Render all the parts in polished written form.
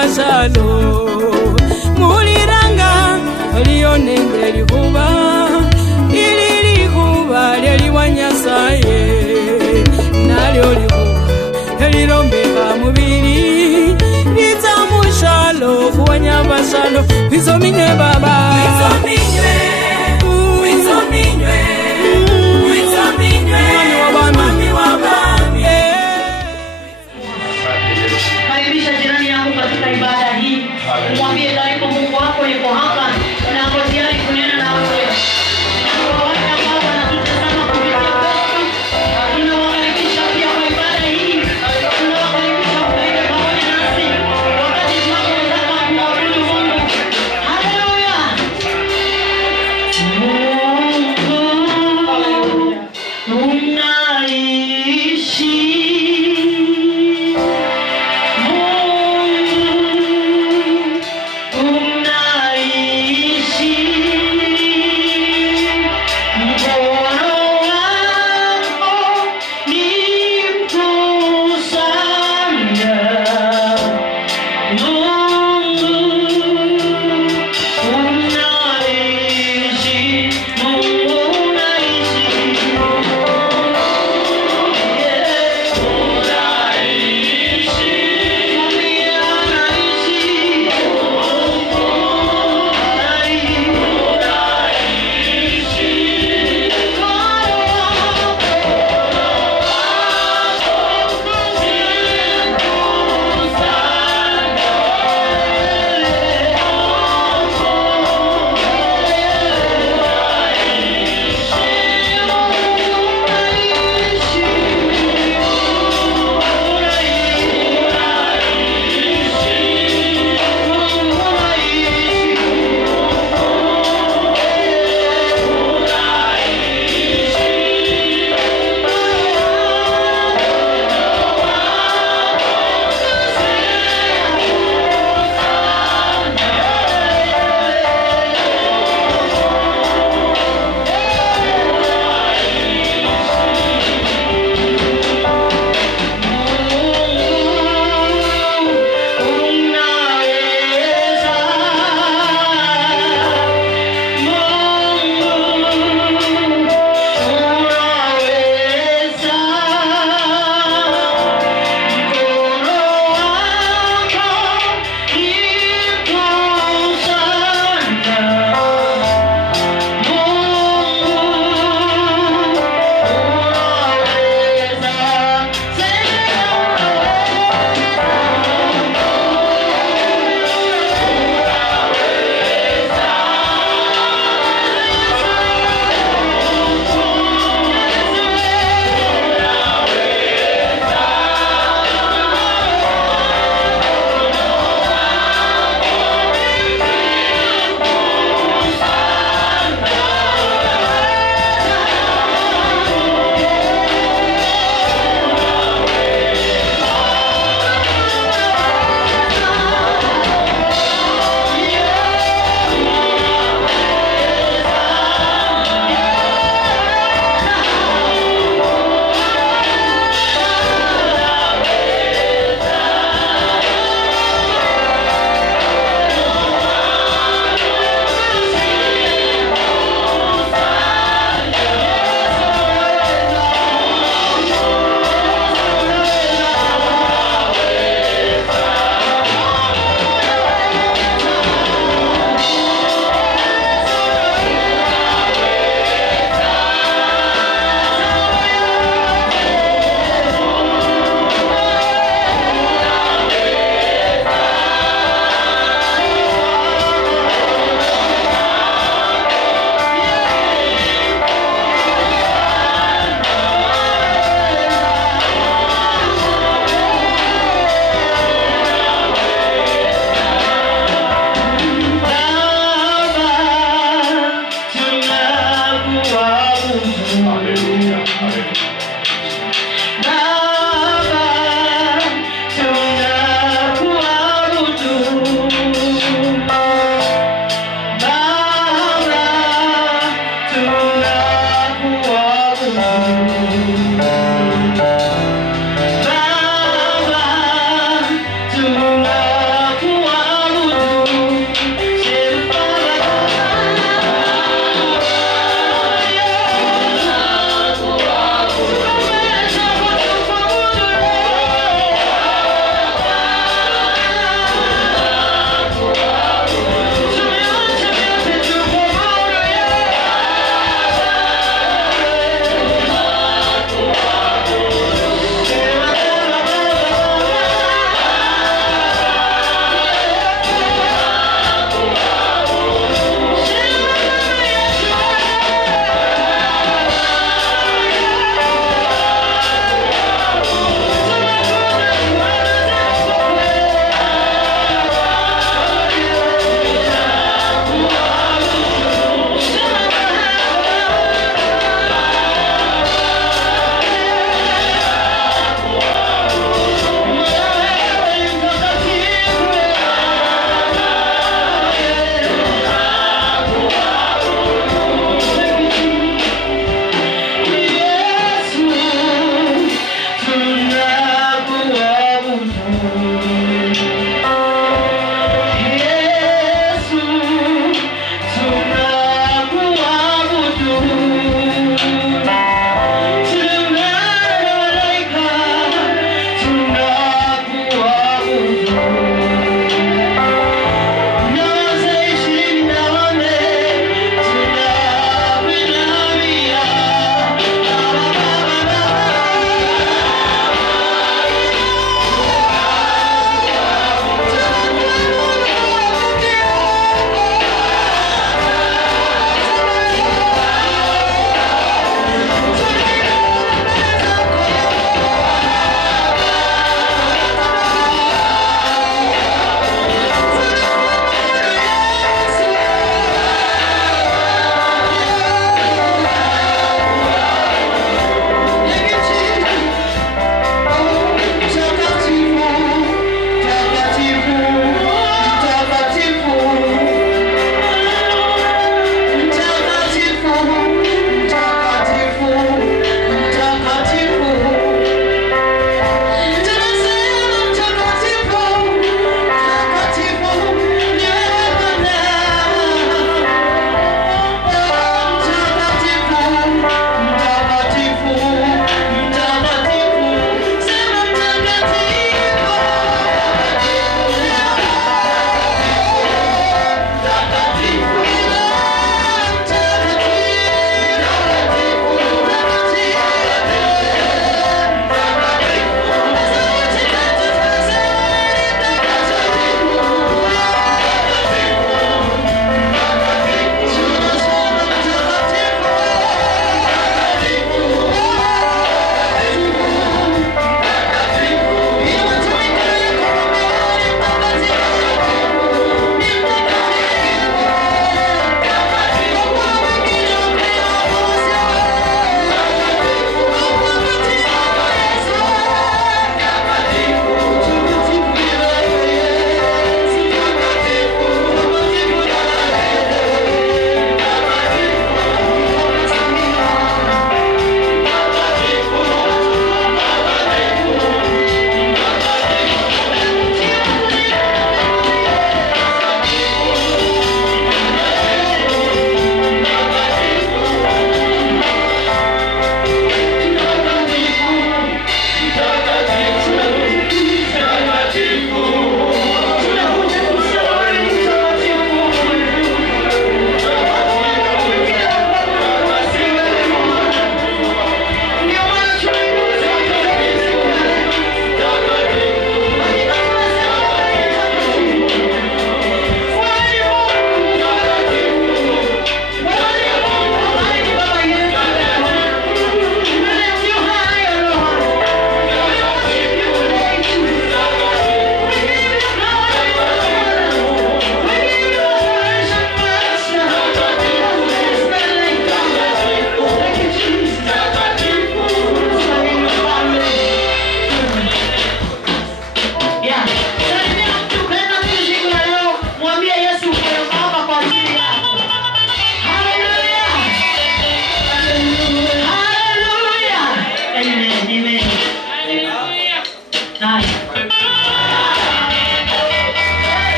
bashalo muliranga lionende likuba ili likuba lyeliwanyasaye nalyo likuba lilombeka mubili liza mushalo kuwanya bashalo wizominye baba wizominye mami wabami. Karibisha jirani yako katika ibada hii. Mwambie karibu Mungu wako yuko hapa na ako tayari kunena na wewe. Kwa wale ambao wanatutazama kupitia Facebook, tunawakaribisha pia kwa ibada hii. Tunawakaribisha kuja pamoja nasi wakati tunapotaka kumwabudu Mungu. Haleluya. Mungu unaishi. Mungu unaishi.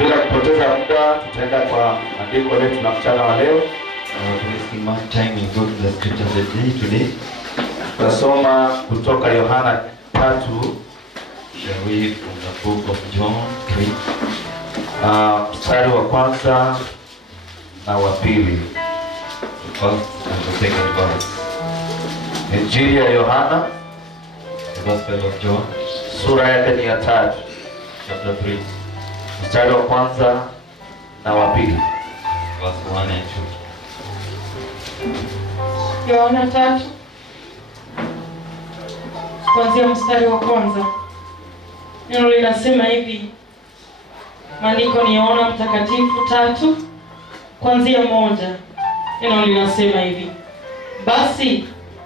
Bila kupoteza muda, tutaenda kwa andiko letu la mchana wa leo. Wasting much time in go to the scripture of the day today. Tutasoma kutoka Yohana 3. Shall we read from the book of John 3. Mstari wa kwanza na wa pili. The first and the second verse. Injili ya Yohana, The Gospel of John, sura yake ni ya 3. chapter 3, Mstari wa kwanza na wa pili. verse 1 and 2. Yohana 3 kuanzia mstari wa kwanza. Neno linasema hivi. Maandiko ni Yohana Mtakatifu 3 kuanzia 1. Neno linasema hivi. Basi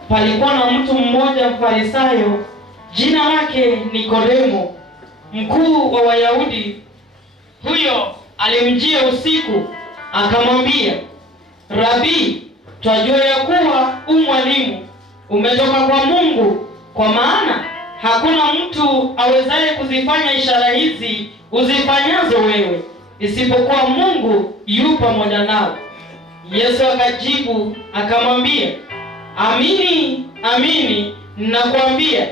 palikuwa na mtu mmoja Mfarisayo, jina lake Nikodemo, mkuu wa Wayahudi. Huyo alimjia usiku akamwambia, Rabi, twajua ya kuwa mwalimu umetoka kwa Mungu, kwa maana hakuna mtu awezaye kuzifanya ishara hizi uzifanyazo wewe, isipokuwa Mungu yu pamoja nao. Yesu akajibu akamwambia, amini amini nakwambia,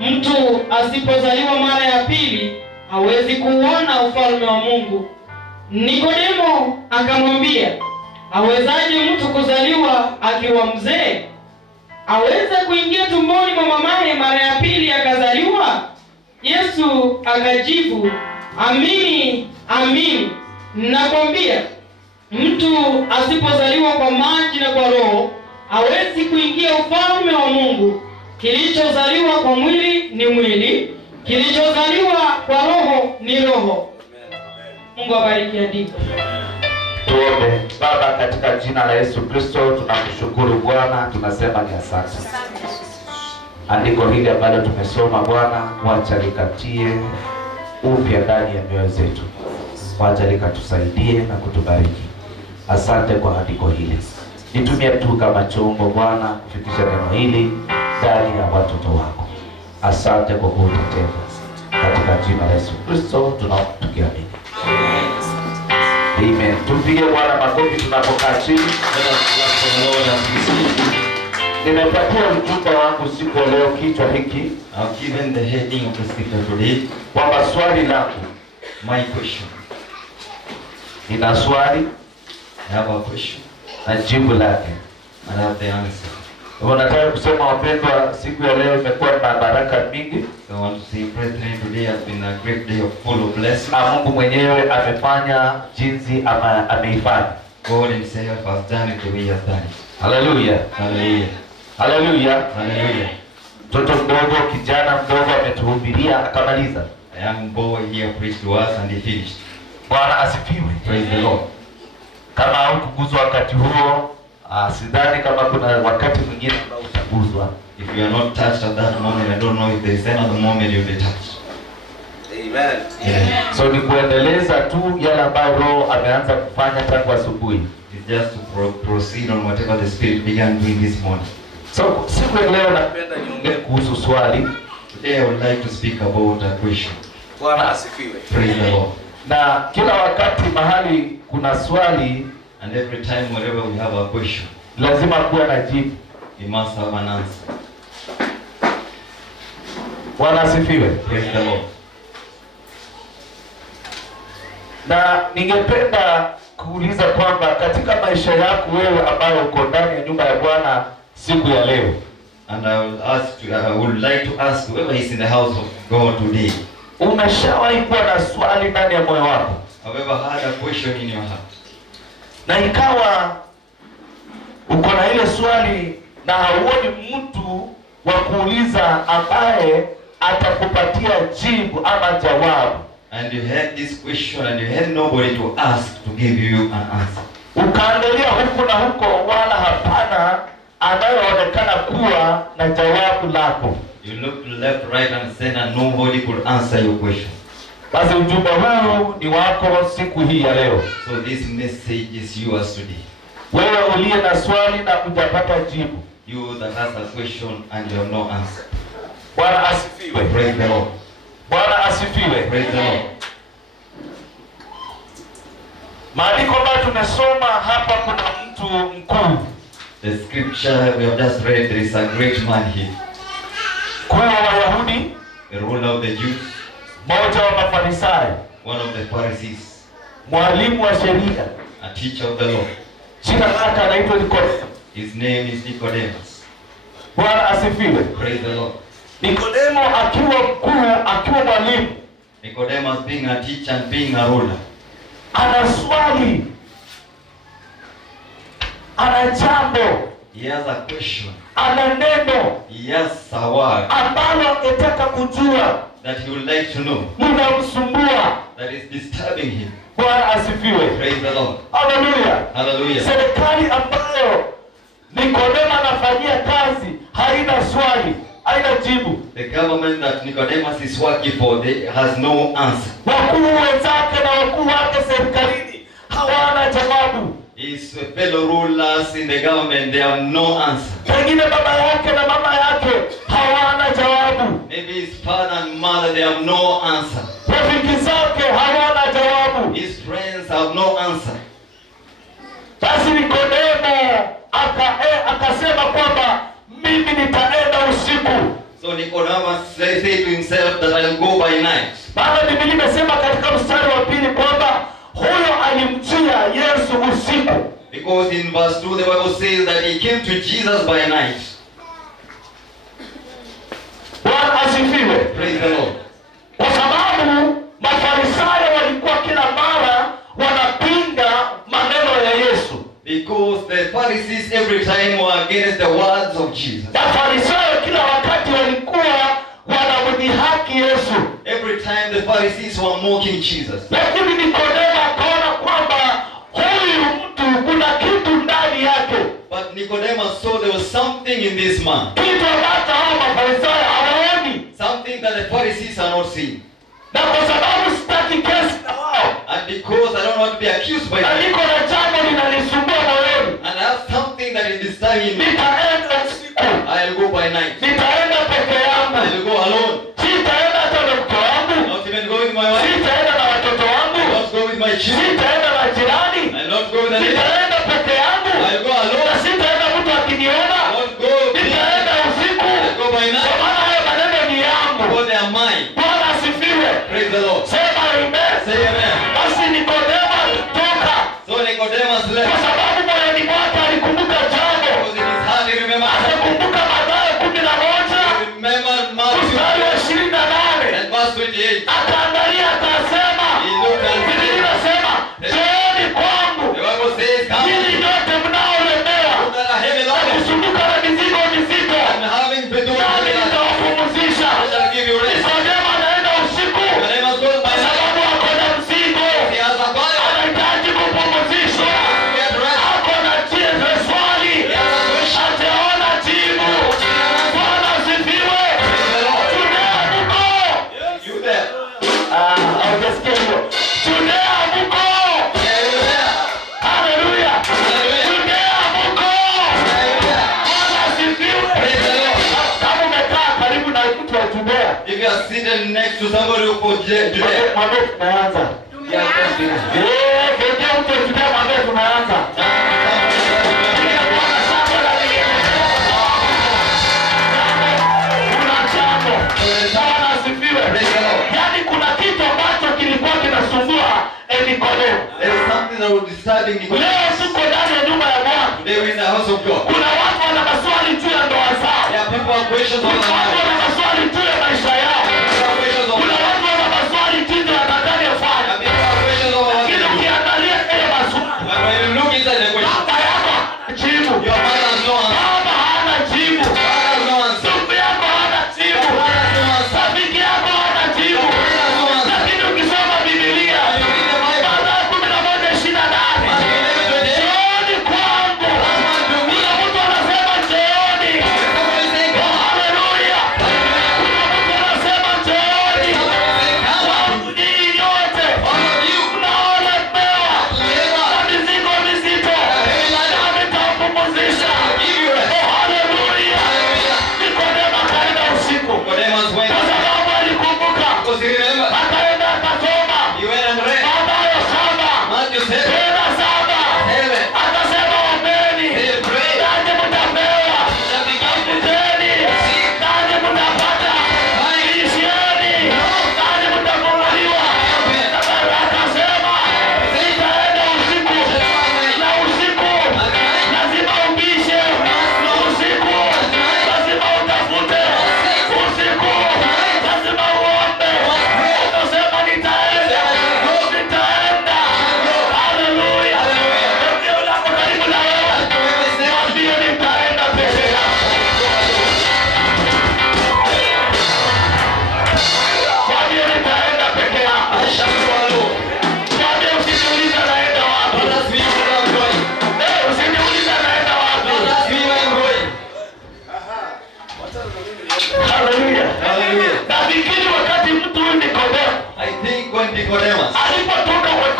mtu asipozaliwa mara ya pili hawezi kuuona ufalme wa Mungu. Nikodemo akamwambia, awezaje mtu kuzaliwa akiwa mzee? Aweza kuingia tumboni mwa mamaye mara ya pili akazaliwa? Yesu akajibu, amini amini nakwambia, mtu asipozaliwa kwa maji na kwa Roho hawezi kuingia ufalme wa Mungu. Kilichozaliwa kwa mwili ni mwili, kilichozaliwa kwa Roho ni roho. Mungu abariki andiko. Tuombe. Baba, katika jina la Yesu Kristo tunakushukuru Bwana, tunasema ni asante. Andiko hili ambalo tumesoma Bwana, wacha likatie upya ndani ya mioyo zetu. Wacha likatusaidie na kutubariki. Asante kwa andiko hili. Nitumie tu kama chombo Bwana kufikisha neno hili ndani ya watoto wako. Asante kwa kututenda. Katika jina la Yesu Kristo tunaomba tukiamini. Amen. Tupige Bwana makofi tunapokaa chini. Nimepatia ujumbe wangu siku ya leo kichwa hiki. I've given the heading of the scripture today. Kwamba swali langu. My question. Nina swali. I have a question. Na jibu lake. And I have the answer. Nataka kusema wapendwa, siku ya leo imekuwa na baraka mingi. So I want to say, brethren, today has been a great day of full of blessings. Mungu mwenyewe amefanya jinsi ameifanya. God himself has done it the way he has done it. Hallelujah. Hallelujah. Hallelujah. Hallelujah. Mtoto mdogo, kijana mdogo ametuhubiria akamaliza. A young boy here preached to us and he finished. Bwana asifiwe. Praise the Lord. Kama hukuguzwa wakati huo, sidhani kama kuna wakati mwingine ambao utaguzwa. If you are not touched at that moment, I don't know if there is another moment you'll be touched. Amen. Yeah. So ni kuendeleza tu yale ambayo Roho ameanza kufanya tangu asubuhi. It's just to proceed on whatever the Spirit began doing this morning. So siku ya leo napenda niongee kuhusu swali. Today I would like to speak about a question. Bwana asifiwe. Praise the Lord. Na kila wakati mahali kuna swali, and every time wherever we have a question, lazima kuwa na jibu. We must have an answer. Bwana asifiwe. Praise the Lord. Na ningependa kuuliza kwamba katika maisha yako wewe ambayo uko ndani ya nyumba ya Bwana siku ya leo, and I would like to ask whoever is in the house of God today, umeshawahi kuwa na swali ndani ya moyo wako? Have you ever had a question in your heart? Na ikawa uko na ile swali na hauoni mtu wa kuuliza ambaye atakupatia jibu ama jawabu. And you had this question and you had nobody to ask to give you an answer. Ukaangalia huku na huko, wala hapana anayeonekana kuwa na jawabu lako. You looked left, right and center and nobody could answer your question. Basi ujumbe huu ni wako siku hii ya leo. So this message is yours today. Wewe uliye na swali na hujapata jibu. You that has a question and you have no answer. Bwana asifiwe. Praise the Lord. Bwana asifiwe. Praise the Lord. Maandiko ambayo tumesoma hapa, kuna mtu mkuu. The scripture we have just read, there is a great man here. Mkuu wa Wayahudi, The ruler of the Jews, mmoja wa Mafarisayo, one of the Pharisees, mwalimu wa sheria. a teacher of the law. Jina lake anaitwa Nikodemo. His name is Nicodemus. Bwana asifiwe. Praise the Lord. Nikodemo akiwa mkuu, akiwa mwalimu, Nicodemus being a teacher and being a ruler. ana swali, ana jambo, He has a question. ana neno He has a word ambalo angetaka kujua, that he would like to know, linamsumbua. that is disturbing him. Bwana asifiwe. Praise the Lord. Haleluya. Hallelujah. Serikali ambayo Nikodemo anafanyia kazi haina swali, haina jibu. The government that Nicodemus is working for, they has no answer. Wakuu wenzake na wakuu wake serikalini hawana jawabu. His fellow rulers in the government, they have no answer. Pengine baba yake na mama yake hawana jawabu. Maybe his father and mother, they have no answer. Rafiki zake hawana jawabu. His friends have no answer. Basi Nikodemo akasema kwamba mimi nitaenda usiku. So Nicodemus said to himself that I'll go by night. Maana Biblia imesema katika mstari wa pili kwamba huyo alimjia Yesu usiku. Because in verse 2 the Bible says that he came to Jesus by night. Bwana asifiwe. Praise the Lord. Kwa sababu Mafarisayo walikuwa kila mara wanapinga maneno ya Yesu. Because the Pharisees every time were against the words of Jesus. Mafarisayo kila wakati walikuwa wanamdhihaki Yesu. Every time the Pharisees were mocking Jesus. Lakini Nikodemo akaona kwamba huyu mtu kuna kitu ndani yake. But Nicodemus saw there was something in this man. Kitu ambacho hao Mafarisayo hawaoni. Something that the Pharisees are not seeing. Na kwa sababu sitaki kesi na wao, And because I don't want to be accused by na them. niko na jambo linanisumbua moyoni, And I have something that is disturbing me. nitaenda usiku. I'll go by night. Nitaenda peke yangu. I'll go alone. Sitaenda hata na mke wangu. Not even go with my wife. Sitaenda na watoto wangu. I'll not go with my children. Sitaenda na jirani. I'll not go with the neighbor. Nitaenda peke yangu. I'll go Na alone. sitaenda mtu akiniona. I'll not go with Nitaenda usiku. I'll go by Kwa night. maana hayo maneno ni yangu. Because they are mine. Bwana asifiwe. Praise the Lord. Sema amen. Say amen. Basi Nikodemo alitoka So Nicodemus kwa left. sababu moyoni mwake alikumbuka jambo. Because in his heart he remembered. Akakumbuka Mathayo 11 He remembered Matthew mstari wa 28. and verse 28. Akaangalia akasema, He looked and Biblia said, inasema, njooni kwangu the Bible says, come ninyi nyote mnaolemewa that are heavy na loaded kusumbuka na mizigo mizito, and having burden, nami I nitawapumzisha. shall give you rest. Nikodemo anaenda usiku Nicodemus goes by kwa night. sababu ako na mzigo, He has a burden. anahitaji kupumzishwa. Get rest. Ako na swali, hajaona jibu. Bwana asifiwe. Judea mko. You there? Haujasikia hiyo? Judea mko. Yeah, you there? Haleluya. Hallelujah. Judea mko. Yeah, you there? Bwana asifiwe. Praise the Lord. Kama umekaa karibu na mtu wa Judea, If you are seated next to somebody who for Judea, mwambie tunaanza. yeah, let's do that. Kejea mtu wa Judea, mwambie tunaanza. Piga Bwana shangwe la vigelegele. Kuna jambo. Bwana asifiwe. Praise the Lord. Yaani kuna kitu ambacho kilikuwa kinasumbua Nikodemo. There is something that was disturbing Nicodemus. Leo tuko ndani ya nyumba ya Bwana. Today we're in the house of God. Kuna watu wana maswali juu ya ndoa zao. There are people who have questions on Kuna their watu mind. wana maswali juu ya maisha yao. There are questions on Kuna their watu wana maswali jinsi watakavyofanya. There are people who have questions on what Lakini to do. ukiangalia ile maswali, But when you look inside the question, baba yako jibu. your mother has no answer. Baba hana jibu. Father has no answer. Ndugu yako hana jibu. Father has no answer. Rafiki yako hana jibu. Father has no answer. Lakini ukisoma Biblia, And you read the Bible. Mathayo 11:28, njooni kwangu. Kuna mtu anasema njooni. Somebody say, God. Haleluya.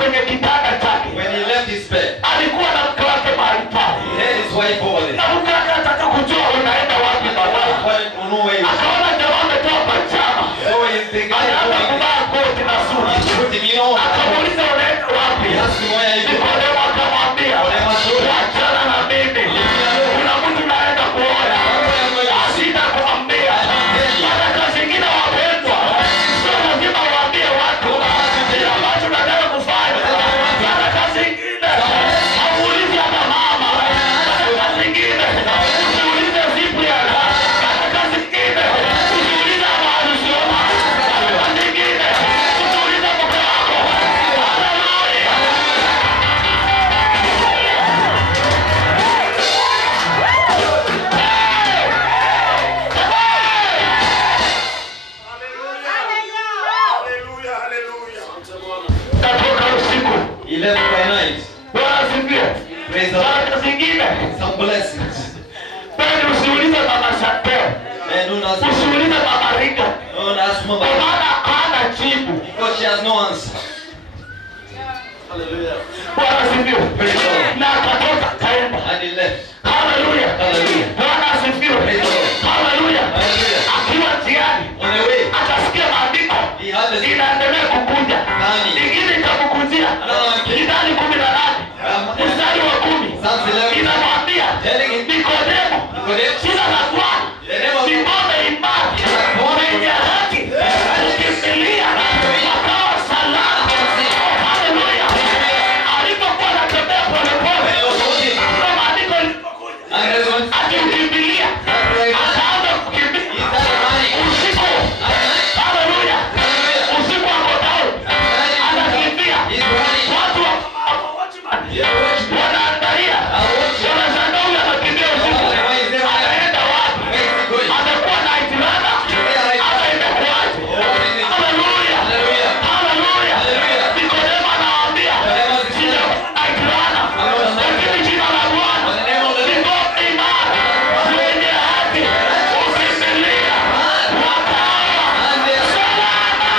kwenye kitanda chake, when he left his bed, alikuwa na mke wake mahali pale. he had his wife over there. Na mke wake anataka kujua unaenda wapi baba. Wanted to know where he was. Akaona jamaa ametoa pajama. So he thinking, Anaanza kuvaa koti na suti. he's putting it on. Akamuuliza unaenda wapi? He asked him where are you going. Nikodemo akamwambia, achana na mimi. Kuna mtu naenda kuona. Sita kumwambia. Hata kazi ingine wapendwa. Sio lazima waambie watu. Kile ambacho nataka kufanya. Hata kazi ingine. Hauulizi hata mama. Hata kazi ingine. Usiulize Cyprian. Hata kazi ingine. Usiulize maharusi wako. Hata kazi ingine. Usiulize mke wako. Haleluya. Katoka usiku. He left by night. Bwana asifiwe. Praise the Lord. Baraka zingine. Some blessings. Bali usiulize mama Chantel. Man, don't ask me. Usiulize mama Rita. Don't ask Kwa mama. maana hana jibu. Because she has no answer. Bwana asifiwe. Praise the Lord. Na akatoka kaenda. And he left. Haleluya. Hallelujah. Bwana asifiwe. Praise the Lord. Haleluya. Hallelujah. Akiwa njiani On the way, akasikia maandiko he had the inaendelea kukuja. Nani? Ingine ikamkujia. Mithali 18 mstari wa 10 Psalms 11. inamwambia Telling him, Nikodemo, Nikodemo, jina la Bwana the name of ni ngome imara mwenye haki alikimbilia wakawa salama. Haleluya. Alipokuwa anatembea polepole, when he was walking, ndio maandiko ilipokuja and there was akimkimbilia, akaanza kukimbia he started running. usiku. Haleluya. Usiku ako down, anakimbia. He's running. Watu wa watchman Yeah, watchman. wanaangalia, wanashangaa huyu anakimbia usiku, anaenda wapi? Where is he going? Amekuwa na itilana ama imekuwaje? Haleluya. Hallelujah. Haleluya. Hallelujah. Nikodemo anawaambia, sijakuwa na itilana, lakini jina la Bwana On the name of the ni Lord. ngome imara mwenye haki ukimbilia wakawa And they are salama.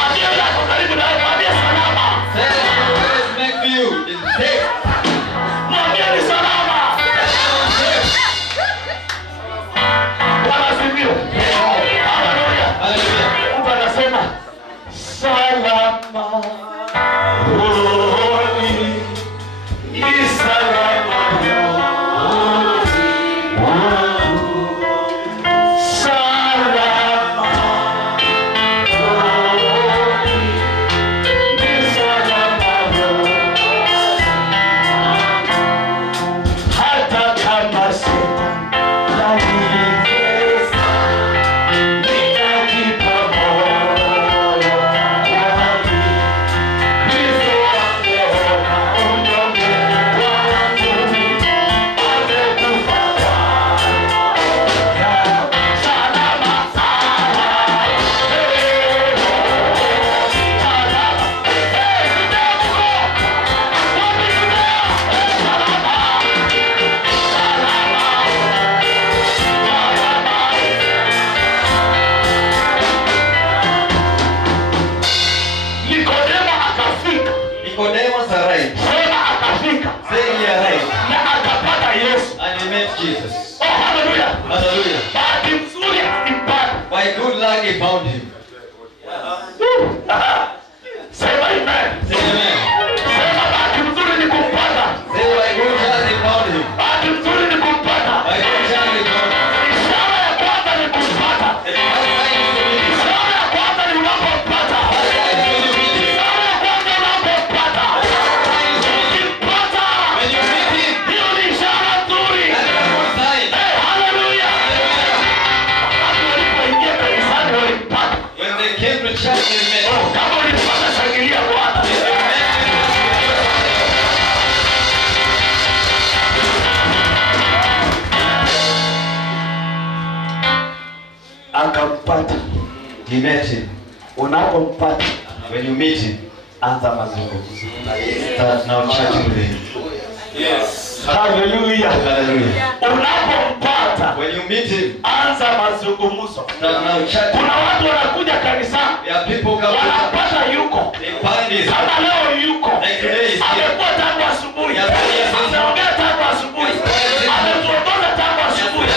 Ambia yule ako karibu nawe, mwambie salama. said, where is Macview? It's safe. Mwambie ni salama. Bwana asifiwe. Haleluya. Hallelujah. Mungu anasema salama rohoni, ni salama rohoni mwangu. Salama rohoni, ni salama rohoni mwangu. Hata kama shetani anitesa, nitajipa moyo wangu. Kristo ameona unyonge wangu, amekufa salama, salama. Nikodemo akafika, Nicodemus arrived. sema akafika Saying he arrived. na akapata Yesu. And he met Jesus. Oh, haleluya. Hallelujah. Bahati nzuri alimpata. By good luck he found him. Sema amen. Say amen. Sema bahati nzuri ni kumpata. Say by good chance he found him. Bahati nzuri ni kumpata. By good chance he found him. Ishara ya kwanza ni kumpata. Ishara ya kwanza ni unapompata. Ishara ya kwanza unapompata. Ukimpata, When you meet him, hiyo ni ishara nzuri. that's a good sign. Haleluya. Watu walipoingia kanisani walimpata. When they came to church, they met him. Kama ulipata, shangilia Bwana. Akampata. He met him. Unapompata, When you meet him, anza mazungumzo. start now chatting with him. Yes. Hallelujah. Hallelujah. Unapompata, When you meet him, anza mazungumzo. now chat. Kuna watu wanakuja kanisani, There are people come to wanapata yuko. they find this. Kama leo yuko. Like today is here. Amekuwa tangu asubuhi. Yes, yes. Ameongea tangu asubuhi. Ametuongoza tangu asubuhi.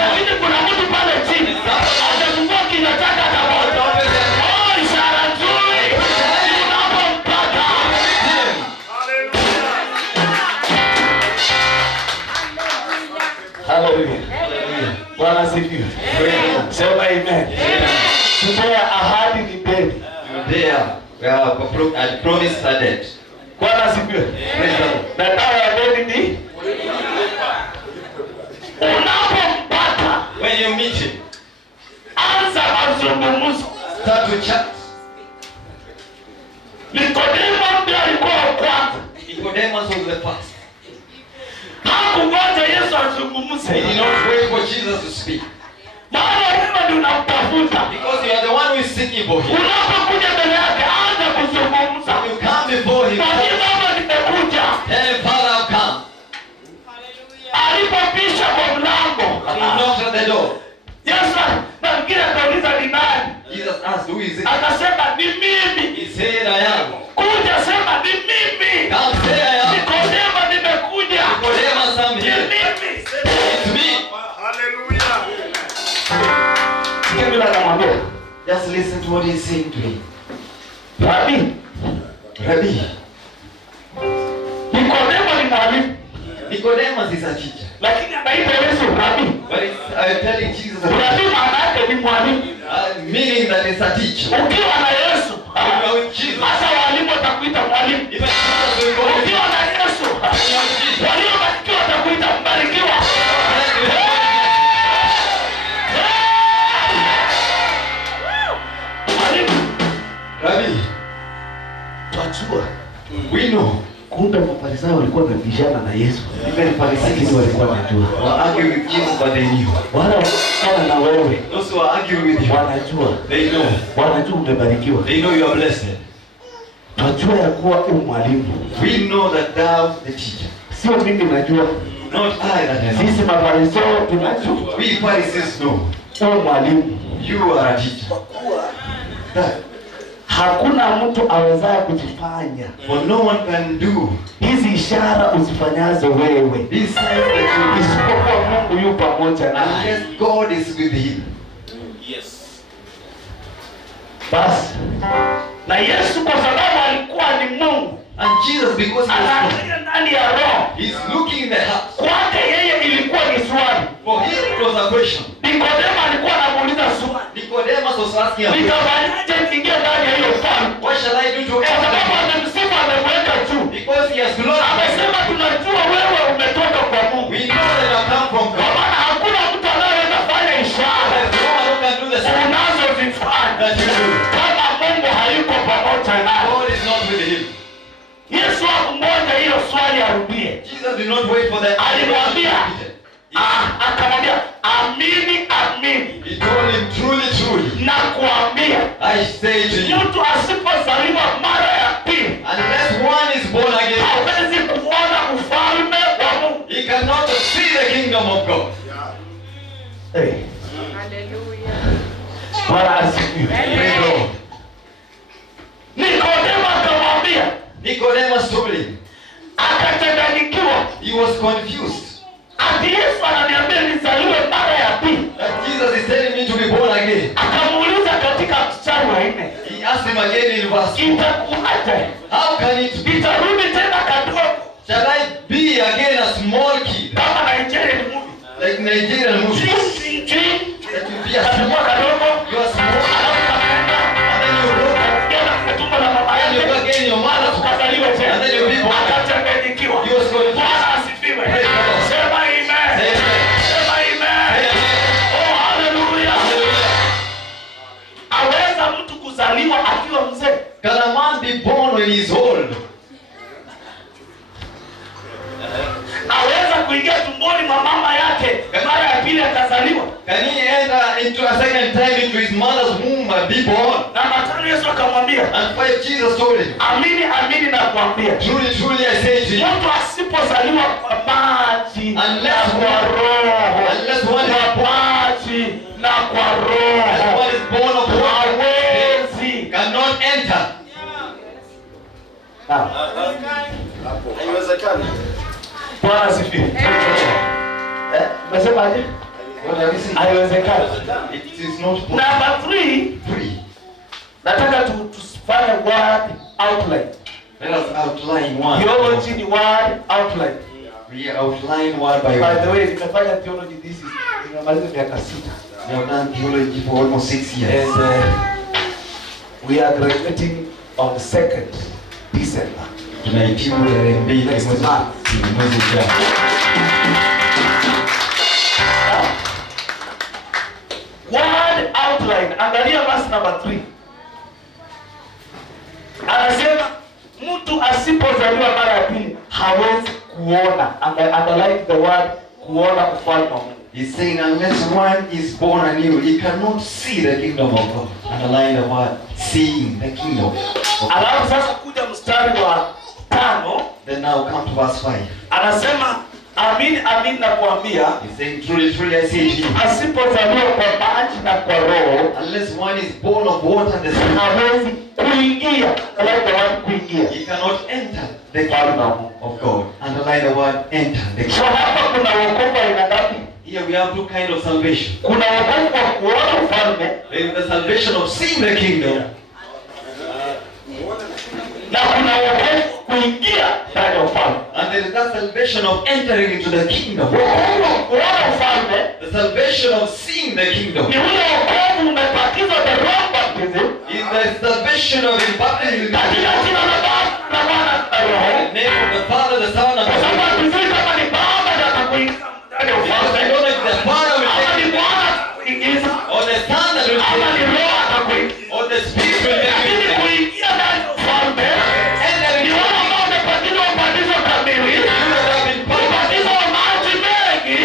Lakini kuna mtu pale chini. Atafungua kinywa chake atamoto. Oh, ishara nzuri. Unapompata. Hallelujah. Bwana asifiwe. Sema amen. Tumea ahadi ni deni. There, I promised a debt. Bwana asifiwe. Na dawa ya deni ni unapompata, When you meet him, anza mazungumzo. start to chat. Nikodemo ndiye alikuwa wa kwanza. Nicodemus was the first. Hakungoja Yesu He azungumze. did not wait for Jesus to speak. Maana wewe ndio unamtafuta. Because you are the one who is seeking for him. Unapokuja mbele yake anza kuzungumza. When you come before him, Mwambie Baba nimekuja. tell him, Father, I've come. Alipopisha kwa mlango. He knocked at the door. Yesu na mwingine akauliza ni nani? Jesus asked, who is it? Akasema ni mimi. He said, I am. Kuja sema ni mimi. Come say I am. Nikodemo nimekuja. Nicodemus, I'm Ni here. mimi. It's me. Sikia vile anamwambia. Just listen to what he's saying to him. Rabi, Rabbi, Nikodemo ni mwalimu. Nicodemus is a teacher. Lakini anaita Yesu Rabi. But I'm telling Jesus, Rabi maana yake ni mwalimu. meaning that it's a teacher. Ukiwa na Yesu, You are with Jesus. hata walimu watakuita mwalimu. Even Jesus will call you. Ukiwa na Yesu, waliobarikiwa watakuita mbarikiwa. Mwalimu, Rabbi, twajua we know. kumbe Mafarisayo walikuwa wamebishana na Yesu. Even Pharisees Walikuwa wanajua. were arguing with Jesus, but they knew. Wala wala na wewe Those who are arguing with you, wanajua. they know. Wanajua umebarikiwa. They know you are blessed. Twajua ya kuwa mwalimu. We know that thou, the teacher, Sio mimi najua. not I that I know. Sisi Mafarisayo tunajua. We Pharisees know Mwalimu. you are a teacher. That Hakuna mtu awezaye kujifanya for no one can do hizi ishara uzifanyazo wewe these signs that you do isipokuwa Mungu yu pamoja naye. unless God is with him. Basi na Yesu kwa sababu alikuwa ni Mungu, And Jesus, because he was God, anaangalia ndani ya roho. he's looking in the heart. Kwake yeye ilikuwa ni swali. For him it was a question. Nikodemo alikuwa anamuuliza swali, Nicodemus was asking a question. nitafanyaje niingie ndani ya hiyo ufalme? What shall I do to Kwa enter sababu the amemsifu, amemweka juu. Because he has glorified. Amesema tunajua wewe umetoka kwa Mungu. We know that you come from Kwa God. maana hakuna mtu anayeweza fanya ishara There's no one who can do the same unazozifanya that you do. kama Mungu hayuko pamoja naye. God is not with him. Yesu hakungoja hilo swali arudie. Jesus did not wait for the Alimwambia, He akamwambia amini amini told him, truly, truly, na kuambia, I say to you, mtu asipozaliwa mara ya pili unless one is born again, hawezi kuona ufalme wa Mungu. he cannot see the kingdom of God. Hey. Bwana asifiwe. Praise God. Nikodemo akamwambia, Nicodemus told him, akachanganyikiwa, he was confused. ati Yesu ananiambia nizaliwe mara ya pili. That Jesus is telling me to be born again. Akamuuliza katika mstari wa 4, He asked him again in verse 2, itakuwaje? how can it be? Nitarudi tena kadogo Shall I be again a small kid, kama Nigerian movie. like Nigerian movies? That you be a small, Atakuwa kadogo, you are small, alafu kanaenda, and then you grow up, akaenda kwa tumbo la mama and you yake, again your mother, alafu kazaliwa and tena. then you be born. Akachanganyikiwa. You was confused. Bwana asifiwe. Praise God. Sema amen. Amen. Sema amen. Oh, hallelujah. Aweza mtu kuzaliwa akiwa mzee? Can a man be born when he's old? Aweza kuingia tumboni mwa mama yake mara ya pili akazaliwa into a second time into his mother's womb and be born. Namba 5 Yesu akamwambia, And 5 Jesus told him, amini amini nakwambia, truly, truly I say to you, mtu asipozaliwa kwa maji na Unless kwa roho, one is kwa maji na kwa Unless roho, one is born of water, hawezi. cannot enter. Naam. Haiwezekani. Bwana asifiwe. Umesemaje? Haiwezekani. It is not possible. Namba 3, 3. nataka tufanye word outline. Let us outline one. Theology ni word outline. We outline one by By the one. way, nimefanya theology nimemaliza miaka 6. We have done theology for almost 6 years. And we are graduating on 2nd December. Tunahitimu tarehe 2 Next mwezi ujao. Word outline. Angalia verse number 3. Anasema mtu asipozaliwa mara ya pili hawezi kuona. Underline the word kuona ufalme wa Mungu. He's saying unless one is born anew, he cannot see the kingdom of God. Underline the word seeing the kingdom of God. Alafu sasa kuja mstari wa 5, Then now come to verse 5. anasema amini amini nakuambia, He's saying truly, truly I say to you, asipozaliwa kwa maji na kwa roho unless one is born of water and the Spirit, hawezi kuingia. Like the word kuingia. he cannot enter the kingdom of God. Underline the word enter the So kingdom. hapa kuna wokovu aina ngapi? Here we have two kinds of salvation. Kuna wokovu wa kuona ufalme There is the salvation of seeing the kingdom, na kuna wokovu kuingia ndani ya ufalme. and there is that salvation of entering into the kingdom. Wokovu wa kuona ufalme The salvation of seeing the kingdom ni ule wokovu umebatizwa the wrong baptism is the salvation of baptism in the katika jina la Baba na Mwana na Roho. name of the Father, the Son, and the Kwa sababu Holy Spirit. hatujui kama ni Baba ndiye atakuingiza ndani ya Because I ufalme, don't know if the Father will ama take ni you, Mwana atakuingiza, or the Son that will ama take ni you, Roho atakuingiza. or the Spirit will take Lakini you. kuingia ndani ya ufalme Entering ni into wale the ambao wamebatizwa ubatizo kamili, You that have been ubatizo wa maji mengi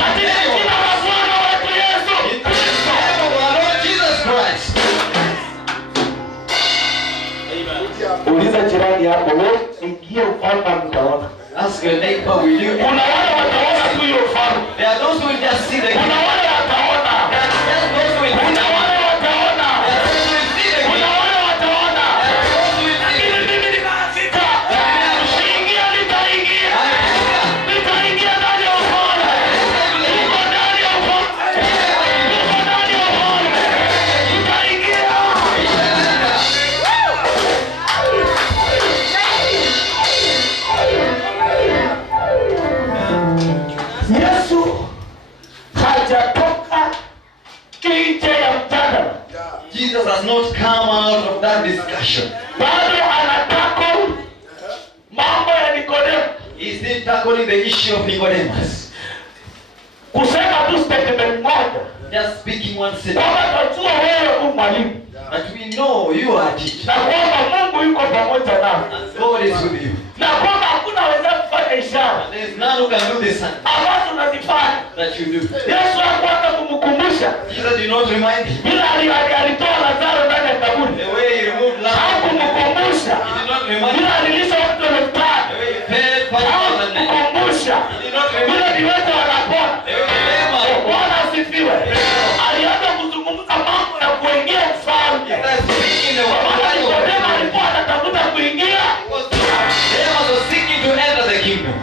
katika jina la Bwana wetu Yesu in the Kristo. name of our Lord Jesus Christ. Uliza jirani yako, wewe ingie ufalme mtaona. Ask your neighbor, will you? Kuna wale wataona tu hiyo ufalme. There are those who will just see the Kuna kingdom. wale wataona. There are just those who will see Kuna the wale wataona. There are those who will see the Kuna kingdom. wale wataona. There are those who will see Lakini the mimi nina hakika, nikiingia nitaingia. Nitaingia ndani ya ufalme. Niko ndani ya ufalme. Niko ndani ya ufalme. Nitaingia. Yesu hajatoka nje ya mjadala. Jesus has not come out of that discussion. Bado anataka mambo ya Nikodemo. He's still tackling the issue of Nicodemus. Kusema tu statement moja, Just speaking one sentence. kwamba tajua wewe u mwalimu But we know you are a teacher. na kwamba Mungu yuko pamoja nawe And God is with you. na kwamba hakuna weza kufanya ishara And there is none who can do this sign ambazo unazifanya. that you do. Yesu hakuanza kumkumbusha Jesus did not remind him. vile alitoa Lazaro ndani ya kaburi, The way he removed Lazarus. hakumkumbusha He did not remind vile him. alilisha watu The 5,000, way he fed 5,000 men. hakumkumbusha He did not vile remind him. viwete wanapona. The way the lame are. Bwana asifiwe. Alianza kuzungumza mambo ya kuingia He ufalme. started speaking the Kwa maana word of Nikodemo God. alikuwa anatafuta kuingia. Nicodemus was seeking to enter the kingdom.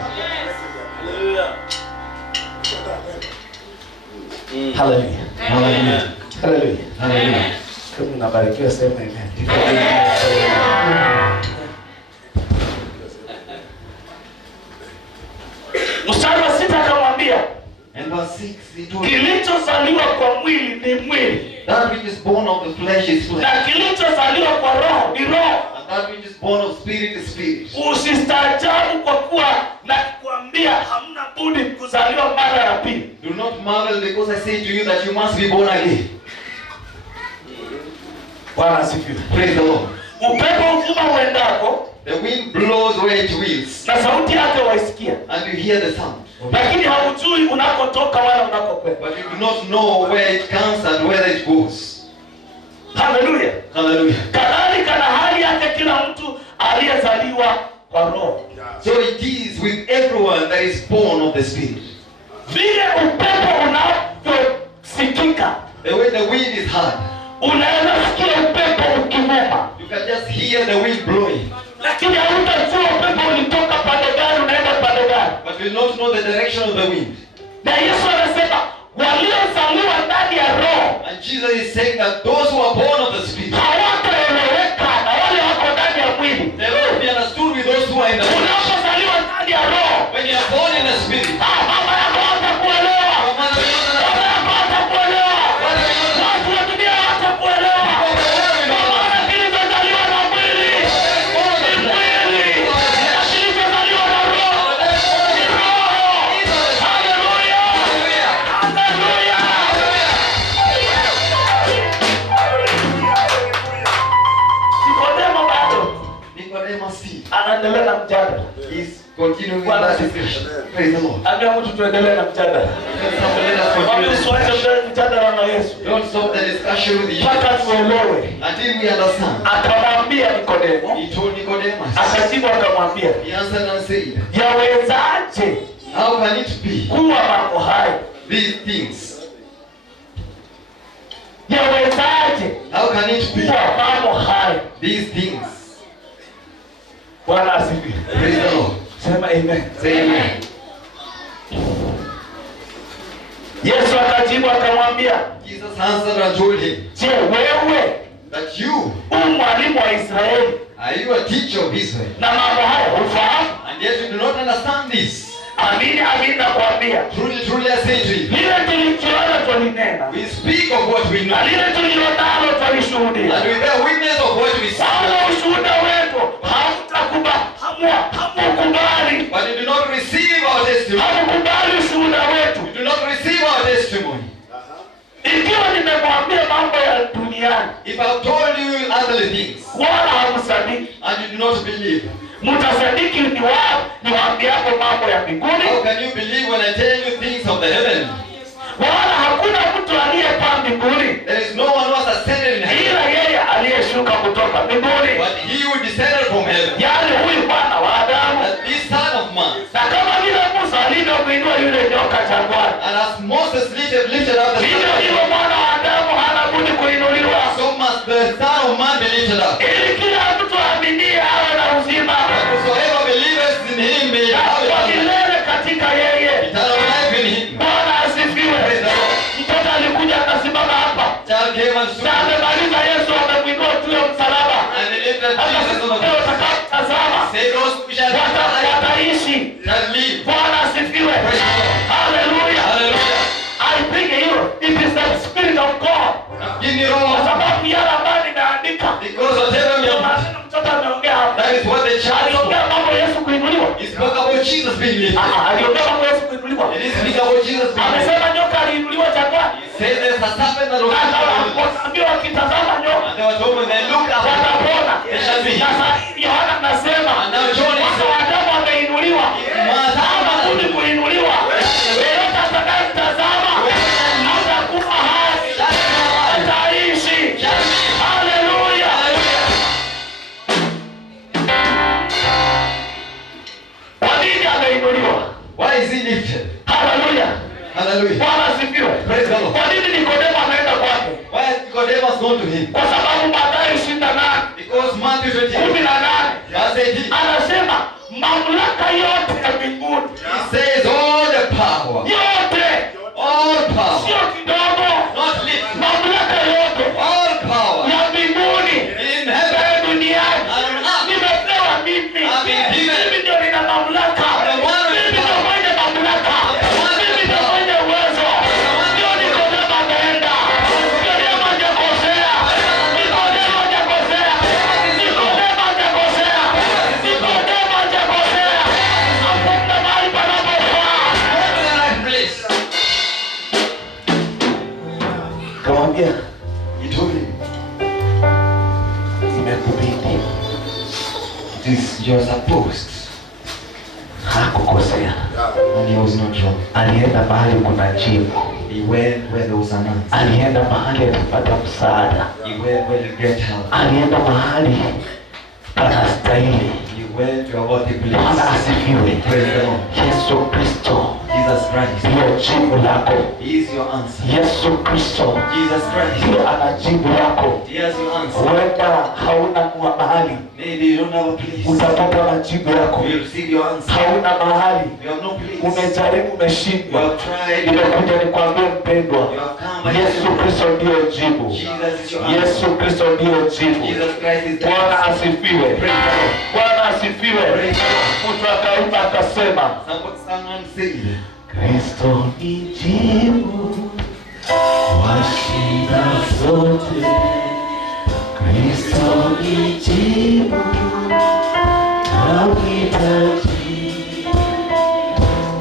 Hallelujah. Hallelujah. Hallelujah. Hallelujah. Kama unabarikiwa sema amen. Mstari wa 6 akamwambia, And verse 6, he told him, kilichozaliwa kwa mwili ni mwili that which is born of the flesh is flesh, na kilichozaliwa kwa roho ni roho. and that which is born of spirit is spirit. Usistaajabu kwa kuwa nakwambia hamna budi kuzaliwa mara ya pili. Do not marvel because I say to you that you must be born again. Bwana asifiwe. Praise the Lord. Upepo uvuma uendako The wind blows where it wills, na sauti yake waisikia, and you hear the sound. lakini haujui unakotoka wala unakokwenda. But you do not know where it comes and where it goes. Haleluya. Hallelujah. Kadhalika na hali yake kila mtu aliyezaliwa kwa Roho. So it is with everyone that is born of the Spirit. Vile upepo unavyosikika, The way the wind is hard, unaweza sikia upepo ukivuma, you can just hear the wind blowing, lakini hautajua upepo ulitoka pande gani unaenda pande gani. but you will not know the direction of the wind. Na Yesu anasema waliozaliwa ndani ya Roho, And Jesus is saying that those who are born of the Spirit, hawataeleweka na wale wako ndani ya mwili. they will be understood with those who are in the Spirit. Unapozaliwa ndani ya Roho, When you are born in the Spirit, mama yako hatakuelewa, your mother will not baba yako hatakuelewa, watu wa dunia hawatakuelewa. Kwa maana kilichozaliwa na mwili ni mwili, na kilichozaliwa na Roho ni roho. Haleluya! Haleluya! Nikodemo bado Nicodemus see. anaendelea na mjadala. He's continuing with Bwana that asifiwe. discussion. Praise the Lord. Ambia mtu tuendelee na mjadala. Let us Mwambie continue. usiwache mjadala na Yesu. Don't stop the discussion with you Mpaka tuelewe. until we understand. Akamwambia Nikodemo, He told Nicodemus. akajibu akamwambia, He answered and said, yawezaje how can it be kuwa mambo hayo? these things? Yawezaje How can it be kuwa mambo hayo? these things? Bwana asifiwe. Praise the Lord. Sema amen. Say amen. Yesu akajibu akamwambia, Jesus answered and told him je, wewe that you mwalimu wa Israeli are you a teacher of Israel, na mambo hayo hufahamu? and yet you do not understand this? Amini amini nakwambia, Truly, truly I say to you, lile tulichoona twalinena we speak of what we know, na lile tulilonalo and twalishuhudia, we bear witness of what we see. wala ushuhuda wetu hamukubali, But you do not receive our testimony. hamukubali ushuhuda wetu. You do not receive our testimony. Ikiwa nimemwambia mambo ya duniani If I've told you earthly things, wala hamsadiki, and you do not believe, mtasadiki niwaambiapo mambo ya mbinguni? how can you believe when I tell you things of the heaven? Wala hakuna mtu aliyepaa mbinguni There is no one who has ascended in heaven, ila yeye aliyeshuka kutoka mbinguni, but he who descended from heaven, yaani huyu Bwana wa Adamu. that this Son of Man. Na kama vile Musa alivyomwinua yule nyoka jangwani, And as Moses lifted up the hivyo Son hivyo of Man, Mwana wa Adamu hana budi kuinuliwa, so must the Son of Man be lifted up. ili kila mtu aaminie awe na uzima Whosoever believeth in him may na have kwa milele katika yeye. eternal life in him. Bwana asifiwe. Mtoto alikuja akasimama hapa Child came and stood, na amemaliza, Yesu amemwinua juu ya msalaba, and he lifted Jesus on the cross. utakapotazama Say those who shall die wataishi. shall live. Bwana asifiwe. Haleluya. Hallelujah. I think hiyo it is the spirit of God, Give me kwa wrong, sababu yale ambayo nimeandika because whatever we ndio have, maana mtoto ameongea hapa. that is what the child Aliongea mambo ya Yesu kuinuliwa. spoke. He spoke about Jesus being lifted. Aliongea mambo ya Yesu kuinuliwa. He didn't speak about Jesus being lifted. Amesema nyoka aliinuliwa jangwani. He said there's a serpent that was Na lifted. wakaambiwa wakitazama nyoka And they were told when they look up, watapona. they shall be Na healed. sasa hivi Yohana anasema And now John is mwana wa Adamu ameinuliwa. Hana budi kuinuliwa. Yeyote atakayemtazama hatakufa hai, ataishi. Haleluya. Kwa nini ameinuliwa? Why is he lifted? Haleluya. Hallelujah. Bwana asifiwe. Praise the Lord. Kwa nini Nikodemo ameenda kwake? Why has Nicodemus gone to him? Kwa sababu Mathayo 28 Because Matthew 28, 18 verse 18, anasema mamlaka yote ya mbinguni, he says all the power, yote, all power, sio kidogo, not little, mamlaka yote all power ya mbinguni in heaven na duniani and on earth. nimepewa mimi. Amen. Mimi ndio nina mamlaka, mimi ndio mwenye mamlaka, mimi ndio mwenye uwezo. Ndio Nikodemo ameenda. Nikodemo hajakosea, Nikodemo hajakosea, Nikodemo hajakosea, Nikodemo hajakosea. Hakuna mahali panapofaa. Go to the right place. Kamwambia, He told him, nimekubidi. it is you're supposed. Hakukosea. And he was not wrong. Alienda mahali kuna jibu. He went where there was an answer. Alienda mahali alipata msaada. He went where he get help. Alienda mahali panastahili. He went to a worthy place. Bwana asifiwe. Praise the Lord. Yesu Kristo Jesus Christ. ndiyo jibu lako. He is your answer. Yesu Kristo Jesus Christ. ndiyo ana jibu lako. He has your answer. Huenda hauna mahali Maybe you don't have a place. utapata majibu yako. You will receive your answer. Hauna mahali, You have no place. umejaribu, You umeshindwa. have tried. Nimekuja nikwambie mpendwa, You have come. Yesu Kristo ndiyo jibu. Jesus is your answer. Yesu Kristo ndiyo jibu. Jesus Christ is the Bwana answer. asifiwe. Praise the Lord. Bwana asifiwe. Praise the Lord. Mtu akaimba akasema, Someone said, Kristo ni jibu kwa shida zote. Kristo ni jibu la uhitaji.